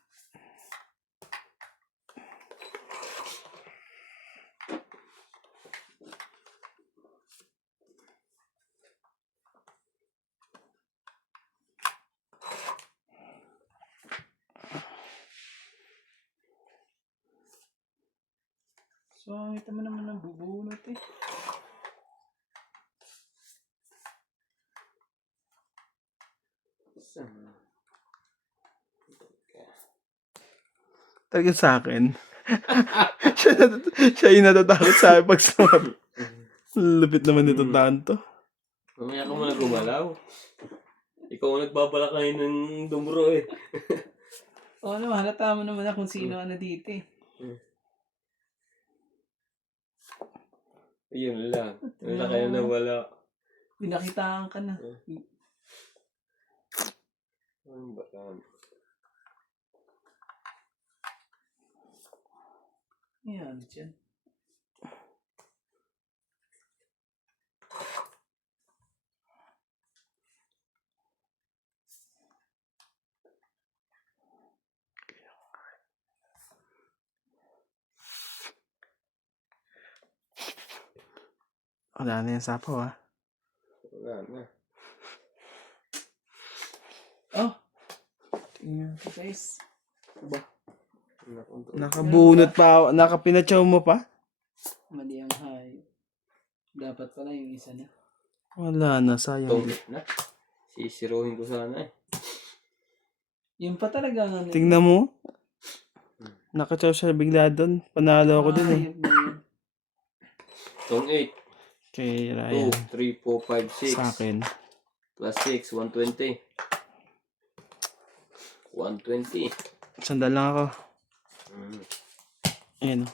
So, kita mo naman ang bubunot eh. Talaga sa akin. siya yung natatakot sa akin pag sumari. Lupit naman nito tanto. Mamaya ka muna gumalaw. Ikaw ang nagbabalakay ng dumuro eh. Oo naman, halata mo naman na kung sino ano dito eh. Yun lang. Wala kayo na wala. Pinakitaan ka na. Ano ba yan? Yan, dyan. Wala na yung sapaw, Wala na. Oh! Tingnan ko guys. Nakabunot pa. Nakapinatsaw mo pa? Mali ang hayop. Dapat pala yung isa na. Wala na, sayang. Tongit na. Sisiruhin ko sana eh. Yung pa talaga nga. Tingnan mo. Nakatsaw siya bigla doon. Panalo ako doon eh. Hayop na yun. Tong 8. Kay 2, Ryan. 3, 4, 5, 6. Sa akin. Plus 6, 120. 120. Sandal lang ako. Ayan o.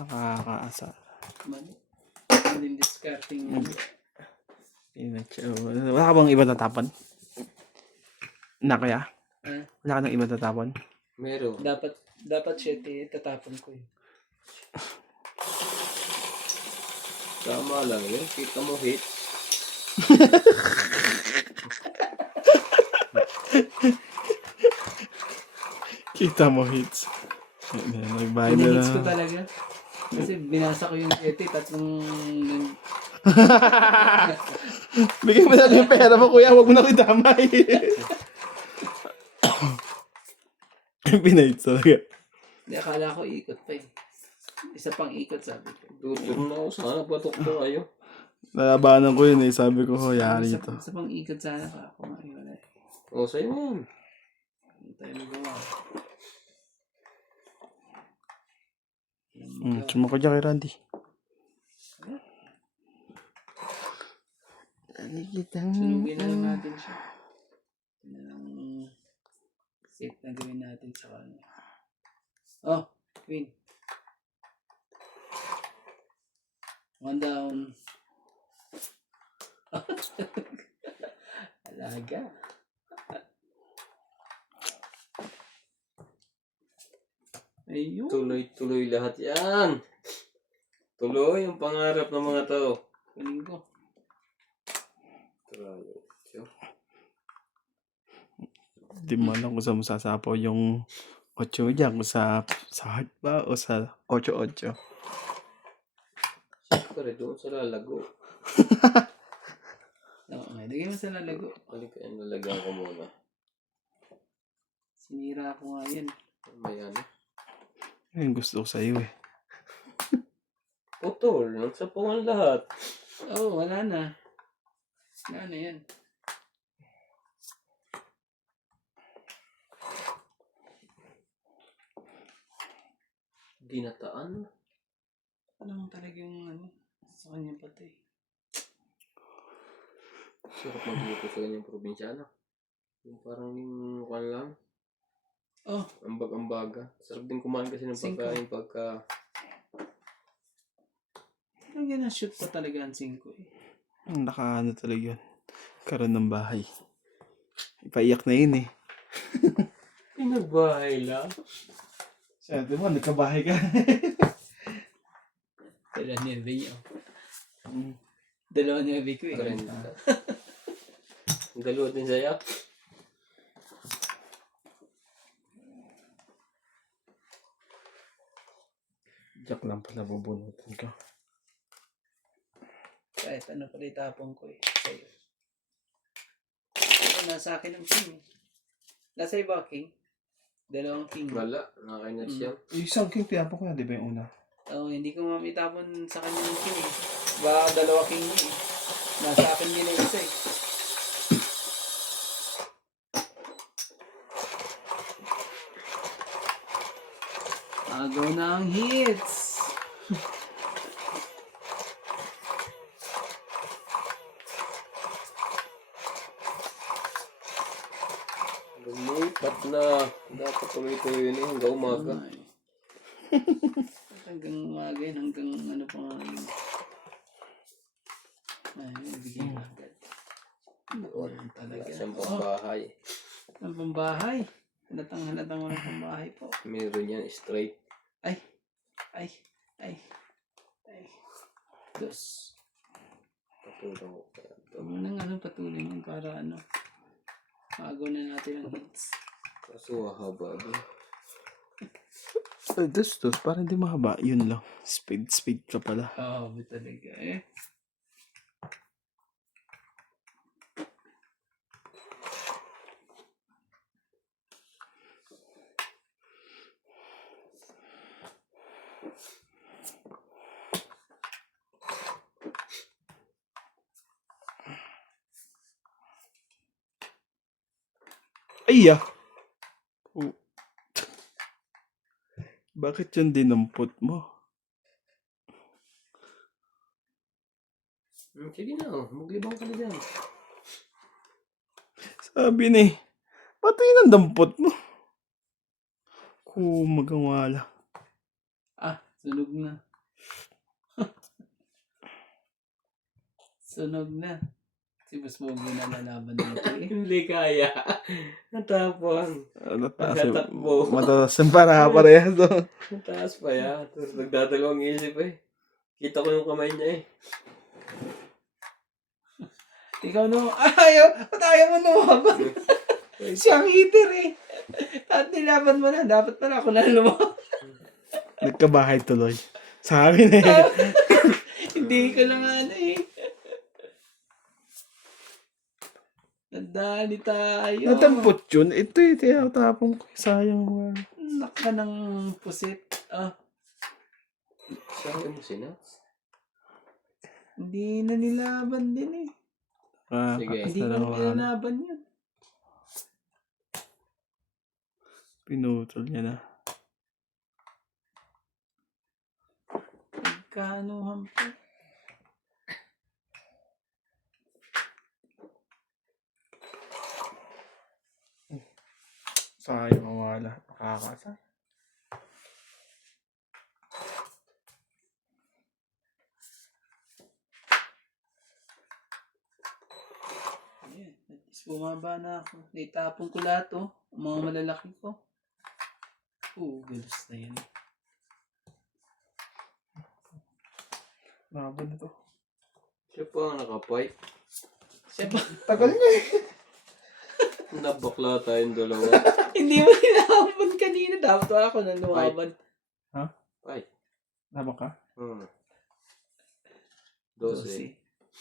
Nakakaasar. Mali. Mali yung discarding mo. Pinatsaw. Wala ka bang iba tatapon? Na kaya? Wala ka nang iba tatapon? Meron. Dapat siya tatapon ko yun. Tama lang yun. Kita mo hit. Kita mo hits. Nagbayad na Pinihits ko na. talaga. Kasi binasa ko yung 7, tatlong... Bigyan mo na yung pera mo, kuya. Huwag mo na ko damay. Pinahits talaga. Hindi, akala ko ikot pa eh. Isa pang ikot sabi ko. Tutulong na ako. Sana patok to kayo. Nalabanan ko yun eh. Sabi ko, yari ito. Isa pang ikot sana ka ako. Wala eh. O, sa'yo yan. Hindi tayo magawa. Suma ko dyan kay Randy. Sunugin na lang natin siya. Ito na lang safe na gawin natin sa kanya. Oh, Queen. One down. Alaga. Ayun. Tuloy-tuloy lahat yan. Tuloy ang pangarap ng mga tao. Kunin ko. Di mo alam kung saan mo sasapaw yung 8 mo dyan. Kung sa heart ba o sa 8-8. Siyempre, doon sa lalago. Okay, lagay mo sa lalago. Halika, nalagyan ko muna. Sinira ko nga yan. Ayan. Ayun, gusto ko sa'yo eh. Putol, nagsapawan lahat. Oh, wala na. Wala na yan. Ginataan. Alam mo talagang ano, sa kanya patay. Sarap magluto sa ganyang probinsyano. Yung parang yung kwan lang. Oh, Ambag-ambaga. Sarap din kumain kasi ng Singko. pagkain pagka... talaga na-shoot pa talaga ang 5 eh. Nakaano talaga yun. Karoon ng bahay. Ipaiyak na yun eh. Pinagbahay lang. Sabi mo, nagkabahay ka. Dalawa niya niyo. Mm. Dalawa niya ko eh. Karen. Dalawa din sa'yo. Jack lang pala bubunutin ko. Kahit ano pala itapon ko eh. Sa'yo. Ito, nasa akin ang king eh. Nasa iba king? Dalawang king. Wala. Nakain na siya. Yung isang king tiyapo ko na, di ba yung una? Oo, hindi ko mamitapon sa kanya ng king eh. Baka dalawa king niya eh. Nasa akin din ang isa eh. Agaw na ang hits! Lumipat na. Dapat tuloy-tuloy yun eh. Hanggang umaga. Ay. Hanggang umaga yun, hanggang ano pa nga yun. Ay, bigay na agad. Doon Wala talaga. siyang Oh, pambahay. ang pambahay. Halatang walang pambahay po. Meron yan straight. Ay, ay, ay, ay. Dos. Patulong ko kaya. Huwag mo nang ano, patuloy mo para ano. Magaw na natin ang hits. Kaso haba din. Dos, parang hindi mahaba. Yun lang. Speed ka pala. Oo, oh, talaga eh. Ay, oh. Bakit yun dinampot mo? Sige na. Maglibang ka na dyan. Sabi ni, pati yun ang dampot mo. Kumagawala. Ah, sunog na. Sunog na. Si Boss Mogo na lalaban dito eh. Hindi kaya. Natapon. Pagkatakbo. Matatas yung parehas to. Mataas pa yan. Tapos nagdadalawang isip eh. Kita ko yung kamay niya eh. Ikaw no, ba't ayaw mo lumaban? Siya ang hitter eh. At nilaban mo na, dapat pala ako na lumaban. Nagkabahay tuloy. Sa akin eh. Hindi ko lang ano eh. Nadali tayo. Nadampot yun. Ito eh, tinatapon ko. Sayang. Naka ng pusit. Ah, Sayang mo sinats. hindi na nilaban din eh. Sige. Hindi ko na nilaban yun. Pinutol niya na. Nagkaanuhan pa. Sayang ang wala. Nakakasay. Ayan, at least bumaba na ako. Naitapon ko lahat oh. Ang mga malalaki ko. Galos na yan. Laban na to. Siya pa ang nakapipe. Siya ba? Tagal na eh. Nabakla tayong dalawa. Hindi mo nilaban kanina. Dapat wala ako na lumaban. Pipe. Laban ka? 12.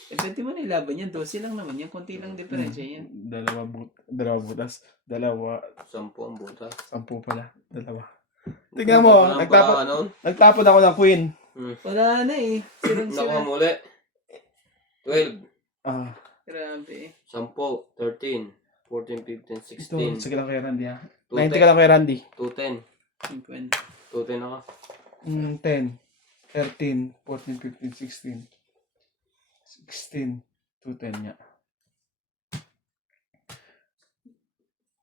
Eh, pwede mo nilaban yan. 12 lang naman yan. Konti lang diferensya yan. Dalawa butas. 10 ang butas. 10 pala. Dalawa. Tingnan mo. Nagtapon ako ng queen. Wala na eh. Nakuha mo ulit. 12. Ah. Grabe eh. 10. 13. 14, 15, Ito. 16. Sige lang kay Randy ha. 210. 90 ka lang kay Randy. 210. 50. 210 ako. 10, 13, 14, 15, 16. 16 to 10 nga.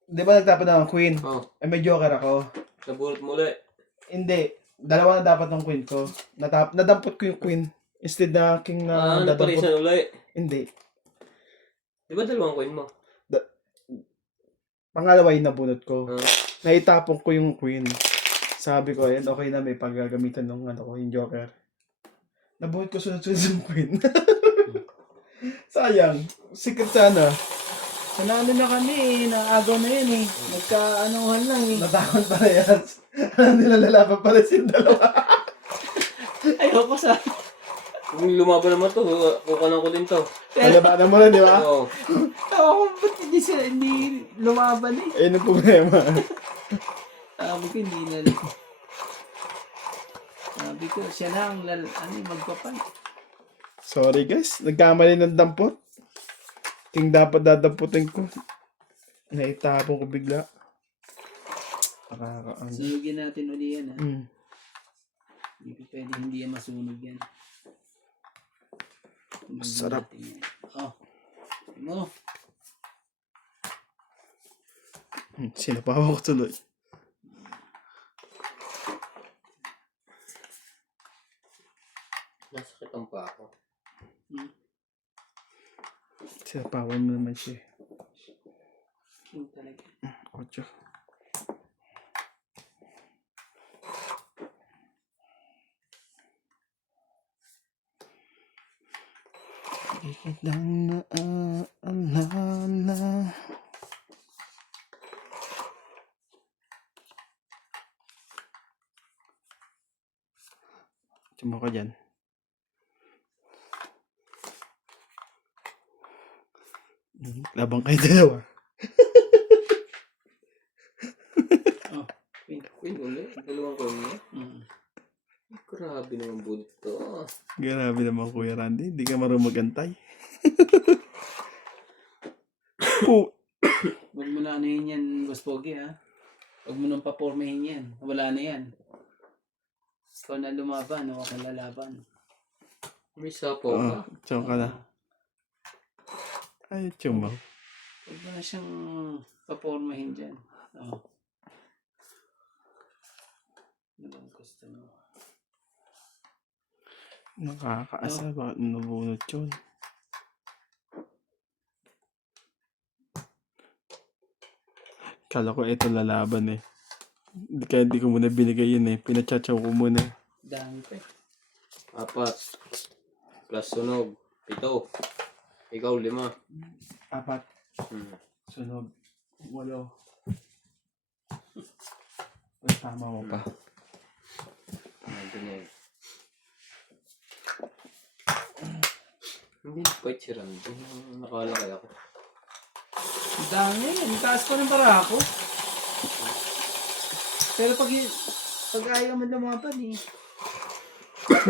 Di ba nagtapat ng queen? Oh, Eh, may joker ako. nabulot mo ulit. Hindi. Dalawa na dapat ng queen ko. Nadampot ko yung queen. Instead na king na dadampot. Naparisan ulit. Hindi. Di ba dalawang coin mo? Pangalawa yung nabunot ko. Ah. Naitapon ko yung queen. Sabi ko, ayan, okay na, may paggagamitan ng ano ko, yung joker. Nabunot ko sunod-sunod yung queen. Sayang. Secret sana. Sanalo na kami, naagaw na yun eh. Nagka-anuhan lang eh. Natakot pala yan. Alam nila lalaban pala silang dalawa. Ayoko sa... Kung lumaban naman to, kukunan ko din to. Lalabanan mo na, di ba? Oo. Ako, ba't hindi sila, hindi lumaban eh. Ayun ang problema. Sabi ko, hindi na. Sabi ko, siya na ang magpapan. Sorry guys, nagkamali ng dampot. King dapat dadamputin ko. Naitapon ko bigla. Nakakaano. Sunugin natin uli yan ha. Hindi ko pwede hindi yan masunog yan. Sunugin Sarap. natin yan. Oh. Ano? Sinapawa ko tuloy. Nasakit ang pa ako. Sinapawan mo naman siya. King talaga. 8. Ikit lang naaalala. Tuma ko dyan. Labang kayo dalawa. Queen ulit? Dalawang coin mo? Grabe naman bulot to. Grabe naman Kuya Randy. Hindi ka marunong magantay. Oh, Huwag mo na anuhin yan, Boss Pogi ha. Huwag mo nang papormahin yan. Wala na yan. Ikaw na lumaban, o ako lalaban. May sapo ka. Tiyan ka na. Ay, chumaw. Huwag mo na siyang papormahin dyan. Oh. Ano bang gusto mo? Nakakaasa. Bakit nabunot yun? Kala ko ito lalaban eh. Kaya hindi ko muna binigay yun eh. Pinachatchaw ko muna. Dami pa eh. 4. Plus sunog. 7. Ikaw 5. 4. Hmm. Sunog. 8. Ay, tama mo pa. Nandun na yun. Hindi na quite si Randy. Nakalakay ako. Ang dami. Ang taas pa ng para ako. Pero pag ayaw mo lumaban eh.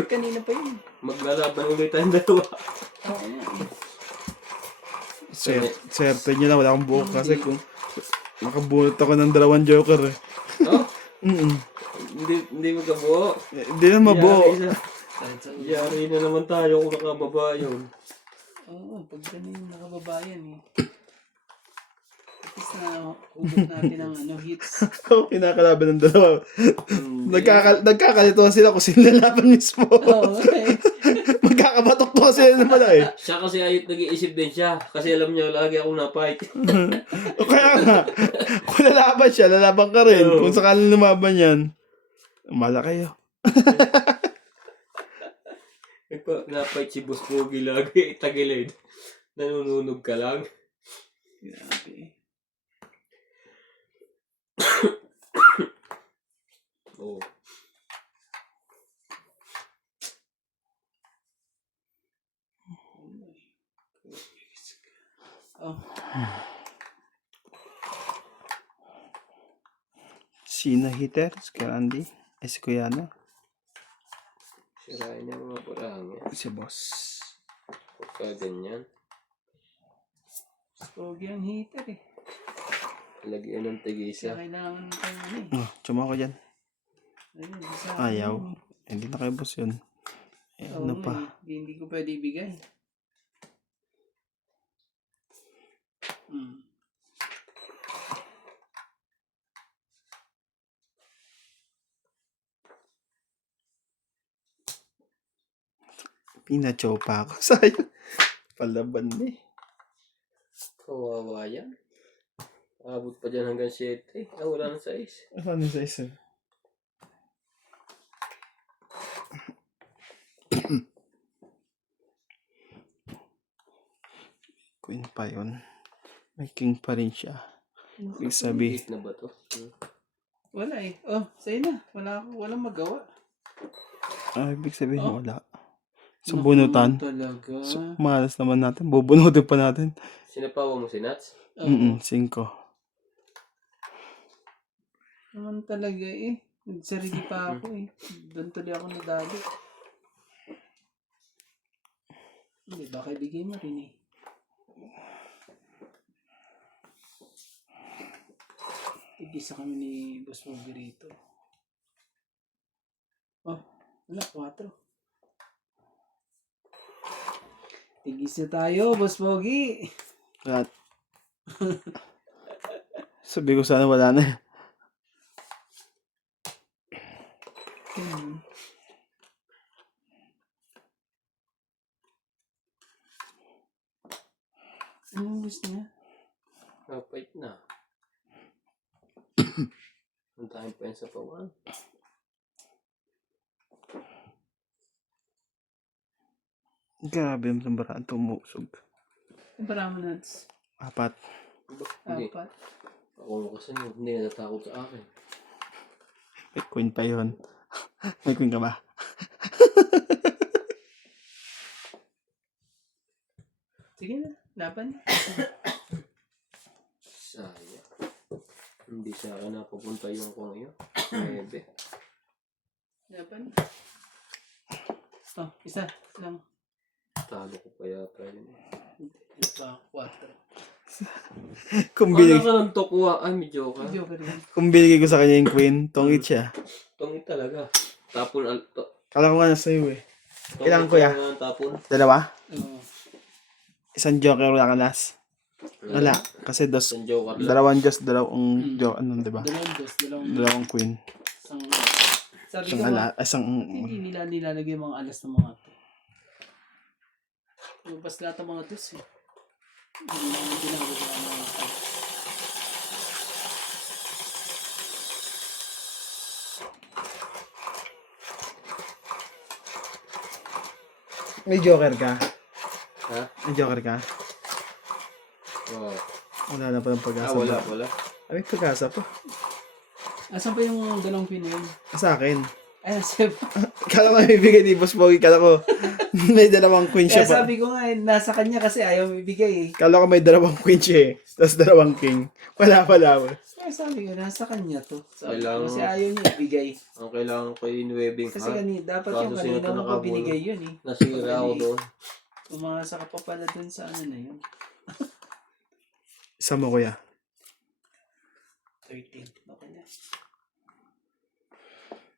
Kanina pa yun. Maglalaban ulit tayong dalawa. Oo yan. Swerte nyo na. Wala akong buhok kasi kung makabunot ako ng 2 joker eh. Oh? Mm-mm. Hindi magkabuo. Hindi na mabuo. Yari na naman tayo kung nakababa yun. Oo, pag ganun nakababayan eh. At least na ubot natin ang hits. Ako kinakalaban ng 2. Hindi. Nagkakalituhan sila kung sila lalaban mismo. Oo, okay. Magkakabatok to sila naman eh. Siya kasi ayot nag-iisip din siya. Kasi alam niya lagi ako na-fight. O kaya nga, kung lalaban siya, lalaban ka rin. Oo. Kung sakaling lumaban yan, mala kayo. Na-fight si Boss Pogi lagi. Tagilid. Nanununog ka lang. Grabe. Oo. Oh, Sino hitter? Si Kuya Andy? Si Kuya ano? Sirain niya mga parang yan. Si boss. Pagka ganyan. pogi ang heater eh. Lagyan ng Kaya tigisa. kailangan tayo eh. Tsuma ko dyan. Ayun, isa. Ayaw. Hindi na kay boss yun. Eh, Oo ano nga pa? Hindi ko pwede ibigay. Hmm. Pinachow pa ako. Sayang. Palaban na eh. Kawawa yan. Abot pa dyan hanggang 7. Wala ng 6. Ano sa isa? Queen pa yun. May king pa rin siya. Ibig sabihin, Hit na ba to? Wala eh. Oh, sa'yo na. Walang magawa. ibig sabihin Oh. wala. Sa bunutan. Talaga. Malas naman natin. Bubunutin pa natin. Sinapawa mo si Nats? Oo. 5. Naman talaga eh. Nagsarili pa ako eh. Doon tuloy ako nadali. Hindi, baka ibigay mo rin eh. Tigisa kami ni Boss Mogi rito. Oh, wala, 4. Tigisa tayo, Boss Mogi. Lahat. Sabi ko sana wala na. Hmm. Anong gusto niya? Kapait na. Ang tayo pa yun sa pawan. Grabe yung sambaraan tumusog. Para mo nuts. 4. Hindi. 4. Ako kasi hindi natatakot sa akin. May queen pa yun. May queen ka ba? Sige na, laban. Sayang. Hindi sa akin napupunta yung kung yun. 9. Laban. Oh, isa lang. Talo ko pa yata yun. Ano pa? 4. Kung Wala binigay, ka ng tokwa. Ay, medyo ka. Joker yan. kung binigay ko sa kanya yung queen, tongit siya. Tongit talaga. Tapon. Kala ko nga nasa iyo eh. Kailangan ko ya. Tapon. 2? Oo. Isang joker wala ka last. Wala. Kasi Isang joker lang. dalawang just, dalawang joker, ano, diba? Dalawang dos, Dalawang queen. isang... Sabi ko Isang nga, isang, hindi nila nilalagay yung mga alas ng mga to. Lumabas lahat ang mga dos eh. Hindi na ginagawa ang mga to. may joker ka? Ha? May joker ka? Oo. Wala na palang pag-asa. Wala. Ay, may pag-asa pa. Asan pa yung dalawang pin na yun? Sa akin. Ay, sabi, Kala ko may bigay ni Boss Pogi. Kala ko may dalawang queen kaya siya pa. sabi ko nga, nasa kanya kasi ayaw ibigay eh. Kala ko may dalawang queen siya eh. Tapos dalawang king. Wala pala. Kaya sabi ko, nasa kanya to. Sabi ko, Kailangan- kasi ayaw niya ibigay. Ang kailangan ko yung nuwebing Kasi dapat Kaso yung sino kanina to mo ko nakabulo? binigay yun eh. Nasira ako doon. Umasa ka pa pala dun sa ano na yun. Isa mo kuya. 13. Okay na.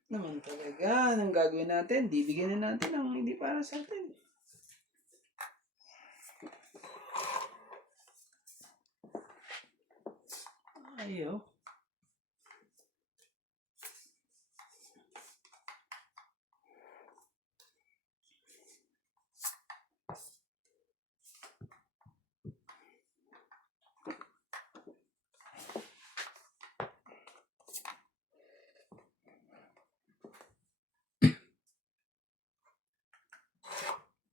Naman talaga, anong gagawin natin? Bibigyan na natin ang hindi para sa atin. Ayaw.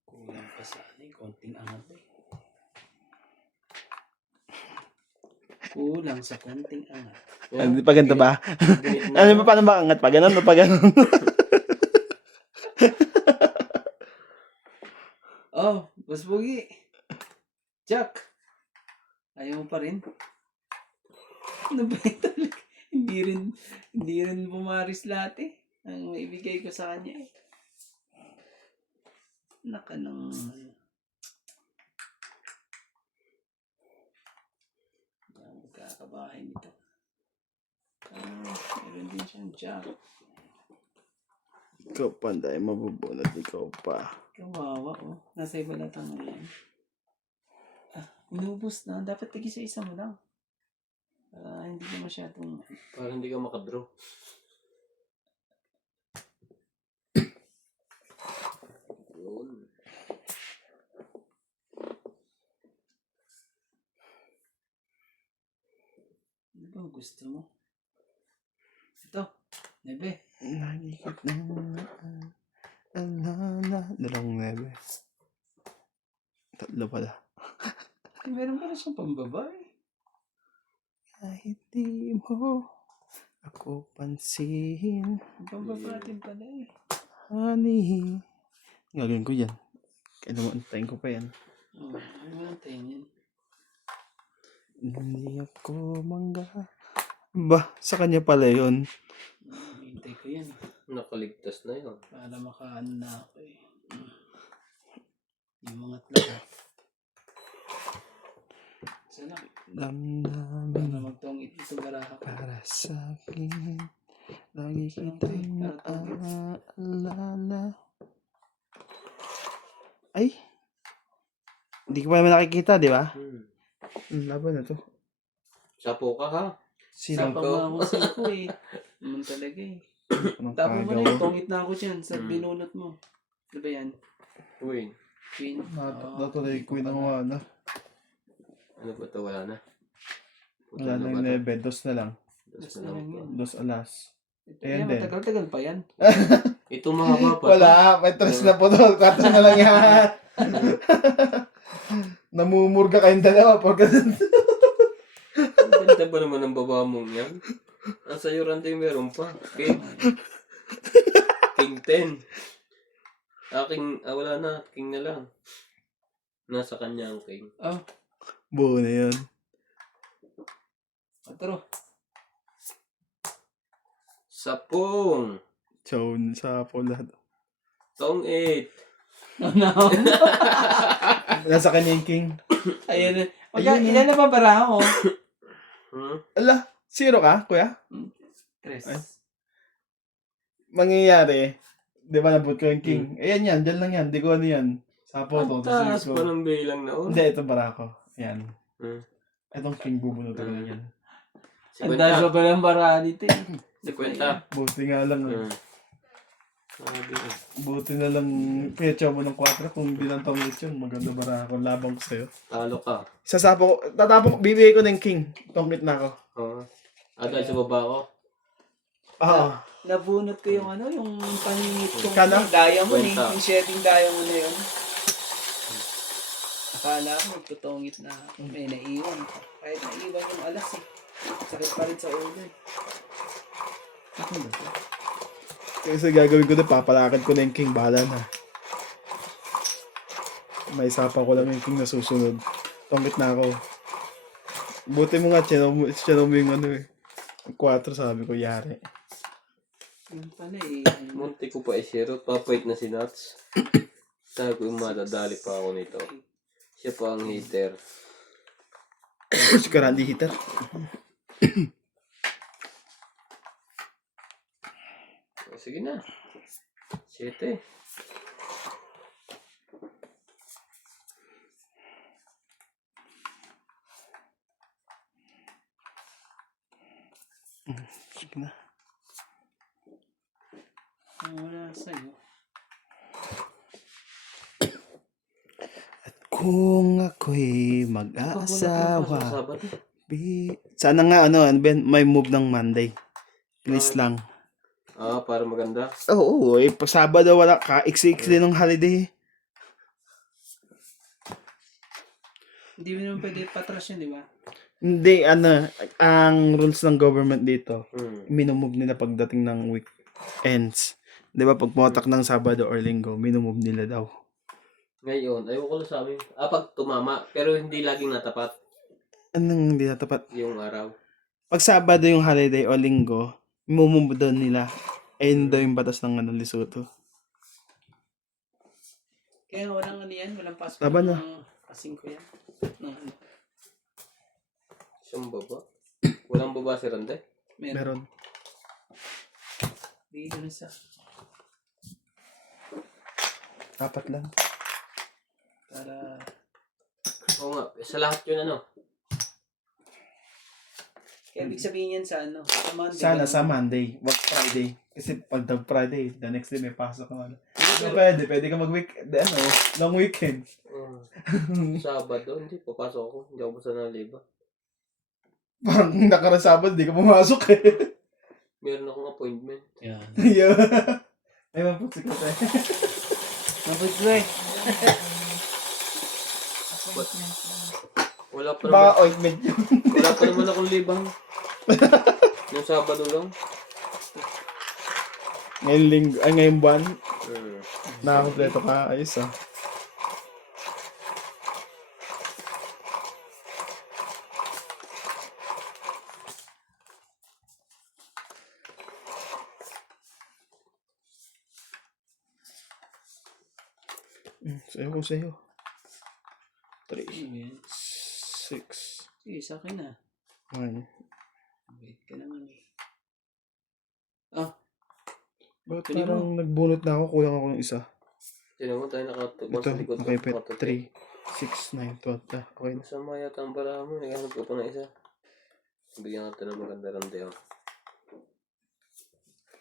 Kulang pa sa ano, konting angat eh. Kulang sa konting angat. Ano pa ganito ba? Ginit na. Ano ba paano ba angat pa? Ganun o pa ganun? Oh, Boss Bugi. Jack. Ayaw mo pa rin? Ano ba yun talaga? Hindi rin bumaris lahat eh. Ang maibigay ko sa kanya eh. Naka ng ano. Magkakabahay nito. Meron din siyang jack. Ikaw pa, dahil mabubunod. Ikaw pa. Kawawa, oh. Nasa iba na tayo ngayon. Inubos na. Dapat tig-isa-isa mo lang. Para hindi ka masyadong... Para hindi ka makadraw. Yun. Ano ba gusto mo? Ito. Nebe. Nagikit na alala. Dalawang 9. Tatlo pala. Ay, meron pala siyang pambabae. Kahit di mo ako pansin. Ang pambabae din pala eh. Honey. Gagawin ko yan. Kaya naman, antayin ko pa yan. Oh, ano ba ang tayo niyan? Hindi ako mangga. Ba, sa kanya pala yun. Hintay ko yan. Nakaligtas na yun. Para makaano na ako eh. Yung mga tlaga. Sana. Para Damdamin magtong ito baraha ko. para sa akin. Lagi kitang naaalala. Ay! Hindi ko pa naman nakikita, di ba? Laban na to. Sapo ka ha? Sino Sa pamamasin ko eh. Naman talaga eh. Anong Tapo mo na kagaw? yun. Tungit na ako dyan sa binunot mo. Ano ba yan? Uy. Queen? Natuloy ko yung ano. Ano ba ito? Wala na. Wala nang 9, 2 na lang. Dos na lang to. 2 alas. Ito Ayan yan, din. matagal-tagal pa yan. Ito mahaba pa. Wala, may 3 na po to. 4 na lang yan. Namumurga kayong dalawa. Ang ganda ba naman ng baba mong yan? Ang sa'yo rante meron pa. King. King 10. Wala na. King na lang. Nasa kanya ang king. Oh, Buo na yun. patro. Sapong. Chow sa pula. Tong 8. Oh no. Nasa kanya yung king. Ayan na. Ayun na. Ilan na ba baraha ko? Ala, 0 ka, kuya? Tres. Ay. Mangyayari, di ba nabot ko yung king? Ayan yan, dyan lang yan. Di ko ano yan. Sa photo. Ang taas pa ng bilang na Hindi, ito para ako. Ayan. Hmm. Itong king bubunutin ko lang yan. Ang dahil pa pala ang baraha dito eh. 50. Buti nga lang. Buti na lang pecha mo ng 4 kung binantong yun. Maganda bara ako. Labang ko sa'yo. Talo ka. Sasapo ko, tatapok, bibigay ko ng king. Tongkit na ako. Oo. Dahil sa baba ko. Oo. Nabunot ko yung ano, yung paningit kong Kano? diamond eh. Kwenta. Yung shedding diamond na yun. Akala ko magtutungit na may naiwan. Kahit naiwan yung alas eh. Sakit pa rin sa ulo eh. Kasi gagawin ko na, papalakad ko na yung king. Bahala na. May sapa ko lang yung king na susunod. Tongkit na ako. Buti mo nga, channel mo yung ano eh. 4 sabi ko, yari. Yun pala eh. Munti ko pa i-zero. Papait na si Nuts. Sabi ko yung madadali pa ako nito. Siya pa ang hater. Si Karandi hitter. Sige na. 7. Sige na. Wala sa'yo. Kung ako'y mag-aasawa. Sabado. Sana nga Ben, may move ng Monday. Please lang. Para maganda. Oo, pag Sabado wala ka, iksi-iksi ng holiday. Hindi mo naman pwede patras yun, di ba? Hindi, ang rules ng government dito, Hmm. minumove nila pagdating ng weekends. Di ba, pag pumatak ng Sabado or Linggo, minumove nila daw. Ngayon, ayoko lang sa amin. Pag tumama, pero hindi laging natapat Anong hindi natapat? yung araw. Pag Sabado yung holiday o Linggo, minumove daw nila. Ayun daw yung batas ng Lesotho. Kaya walang ano yan, walang pasok Laban na. ng kasing ko yan. Ng ano. Siyang baba. Walang baba si Rande. Meron. Meron. Bigay ko na sa Apat lang. Para... Oo nga, sa lahat yun ano. Kaya ibig sabihin yan sa ano? Sa Monday. Sana ganun. sa Monday, wag Friday. Kasi pag Friday, the next day may pasok ka. Ano. Pero- Pwede ka long weekend. Sabado, hindi papasok ako. Hindi ako basta naliba. Parang nakarasabad, di ka pumasok eh. Meron akong appointment. Yan. Yeah. Ay, maputsik ka tayo. Mabot ko eh. Appointment lang. Wala pa Baka naman, ointment yun. wala pa naman akong libang. Yung Sabado lang. Ngayong buwan, Hmm. nakakompleto ka. Ayos ah. Sa'yo ko sa'yo. 3, Ano yan? 6, Sige, sa akin na. 9. Wait ka naman eh. Ah, Ba't Tuloy parang nagbunot na ako, kulang ako ng isa. Tinan mo tayo nakatubang Ito, sa likod. nakipit. 3, 6, 9, 12. Okay na. Masama yata ang bala mo. Naghanap ko pa ng isa. Bigyan natin ng maganda rande.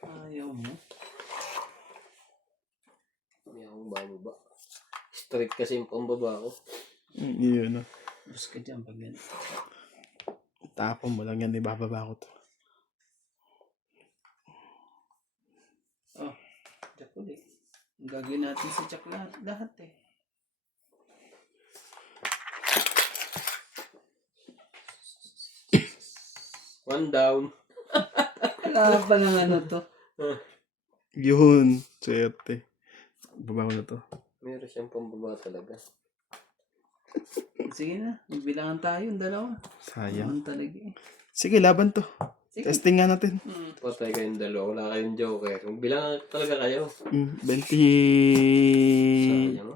ayaw mo. May akong bababa. Strict kasi yung pambaba ko. Yun ah. Bus ka dyan pag yan. Tapon mo lang yan, ibababa ko to. Oh, Jack ulit. Ang gagawin natin sa Jack lahat eh. One down. Wala pa ng ano to. Yun, swerte. Baba ko na to. Meron siyang pambaba talaga. Sige na, magbilangan tayo yung dalawa. Sayang. Naman talaga eh. Sige, laban to. Sige. Testing nga natin. Patay kayong dalawa. Wala kayong joker. Bilang talaga kayo. 20... Sayang.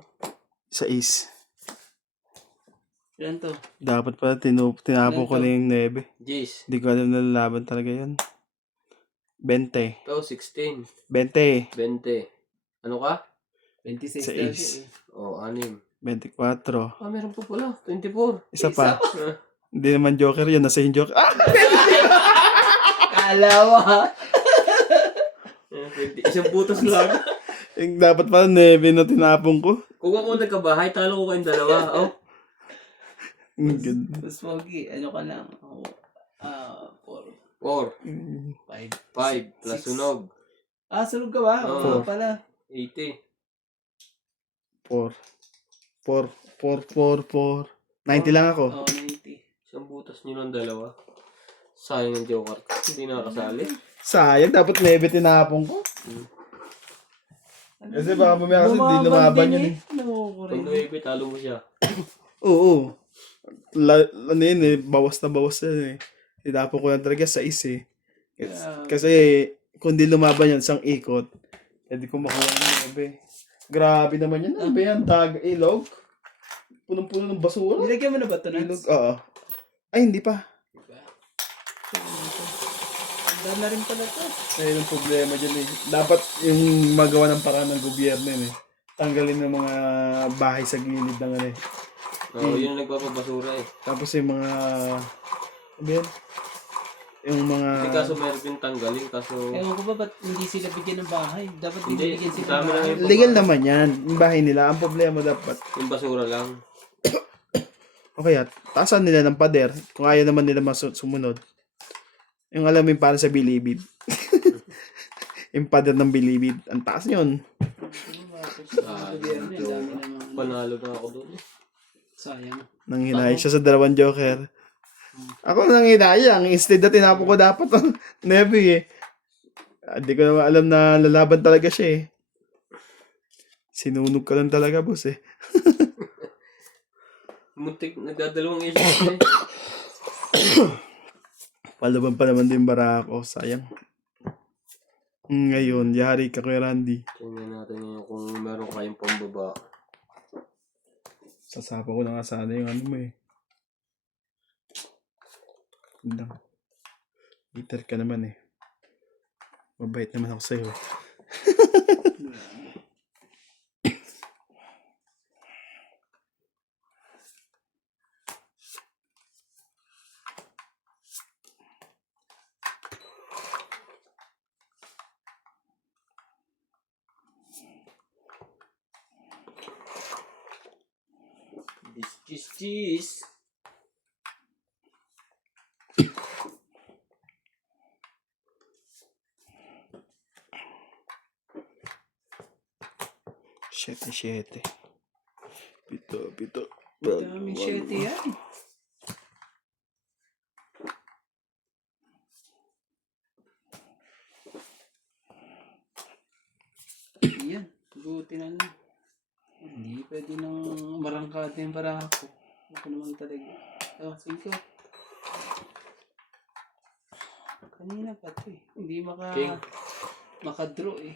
Sa ace. Ilan to? Dapat pala tinapon ko na yung 9. Jeez. Hindi ko alam na lalaban talaga yun. 20. Ikaw, 16. 20. 20. Ano ka? 26 Sa daw ace. siya eh. Oh, 6. 24. Ah, meron pa pala. 24. Isa pa. Hindi naman joker yun. Nasa yung joker. Ah! Kalawa ha? 20. Isang butas lang. Yung dapat pala 9 na tinapon ko. Kung ako nagkabahay, talo ko kayong dalawa. Oh. Ang ganda. Mas pogi, ano ka lang? 4, 4. 5. 5 plus Six. sunog. Ah, sunog ka ba? Oo Oo. pala. 80. 4. 90 lang ako. Oo, 90. Isang butas nyo ng dalawa. Sayang ng joker ko. Hindi nakakasali. Sayang. Dapat 9 tinapon ko. Kasi baka mamaya kasi hindi lumaban yun eh. Pag 9, talo mo siya. Oo. Ano yun eh. Bawas na bawas yan eh. Tinapon ko lang talaga sa is eh. Kasi kung di lumaban yan, isang ikot, hindi ko makuha ng 9. Grabe naman yan. Ano ba yan? Ilog? Punong-puno ng basura? Nilagyan mo na ba ito, Ilog? Nats? Oo. Ay, hindi pa. Handa na rin pala ito. Ayun ang problema dyan eh. Dapat yung magawa ng paraan ng gobyerno yun eh. Tanggalin ng mga bahay sa gilid ng ano eh. Oo, yun ang nagpapabasura eh. Tapos yung mga... Ano ba yan? Yung mga... Hindi kaso meron yung tanggalin. Kaso... Ewan ko ba ba't hindi sila bigyan ng bahay? Dapat Hindi, binibigyan sila dami ng lang bahay. yung- Legal naman yan. Yung bahay nila. Ang problema dapat. Yung basura lang. O kaya, taasan nila ng pader. Kung ayaw naman nila sumunod. Yung alam mo yung parang sa bilibid. Yung pader ng bilibid. Ang taas yun. Ah, Gobyerno, ang dami joke. namang- Panalo na ako doon. Sayang. Nang hinay siya sa 2 joker. Ako nang hinayang. Instead na tinapon ko dapat ang Nevi eh. Hindi ko naman alam na lalaban talaga siya eh. Sinunog ka lang talaga, boss eh. Muntik, nagdadalawang isip eh. Palaban pa naman din bara ako. Sayang. Ngayon, yari ka Kuya Randy. Tingnan natin ngayon kung meron kayong pambaba. Sasapa ko na nga sana yung ano mo eh. Hindi. Bitter ka naman eh. Mabait naman ako sa'yo. Cheese. Siyete. Pito. Daming shete yan. Yan, buti na lang. Hindi pwede nang marangkada yung barako. Ako naman talaga. Oh, sige. Kanina pa ito eh. Hindi King. makadraw eh.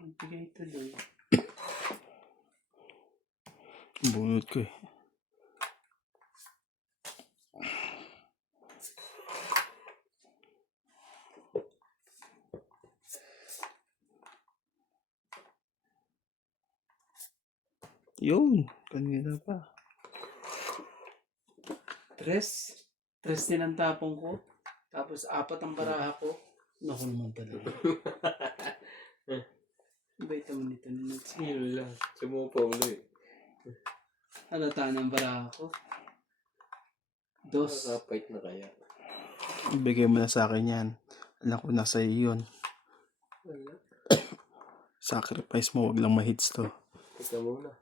Ang bigay ito doon. Bunot ko eh. Yun, kanina pa. Tres din ang tapong ko. Tapos 4 ang baraha ko. Naku naman talaga. Baita mo nito na nuts. Yun lang. Sumupa ulit. Halata ng baraha ko. 2. Nakapait na kaya. Ibigay mo na sa akin yan. Alam ko na sa'yo yun. Wala. Sacrifice mo, wag lang ma-hits to. Teka muna.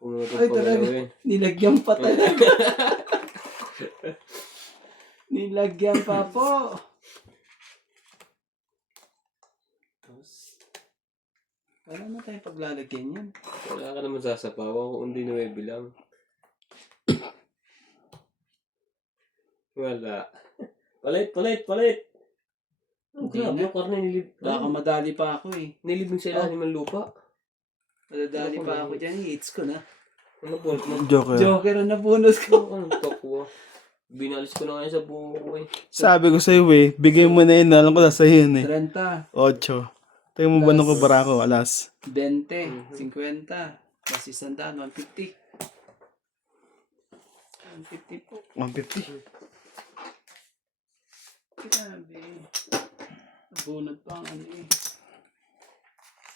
Kung ano Ay pa talaga. gagawin. Nilagyan pa talaga. Nilagyan pa po. Tapos, wala na tayong paglalagyan yan. Wala ka naman sasapawan kung hindi 9 lang. Wala. Palit! Ang Hindi grabe na. yung karne Baka madali pa ako eh. nilibing sa ilalim ng lupa. Madadali pa ako dyan. Hits ko na. Ano po? Joker. Joker ang napunos ko. Anong takwa? Binalis ko na ngayon sa buho ko eh. Sabi ko sa'yo eh, bigay mo na yun. Alam ko na sa'yo yun eh. 30, 8. Tingnan mo ba nung kubara ko? Alas. 20, 50, plus 100, 150. 150 po. 150. Grabe. Bunot pa ang ano eh.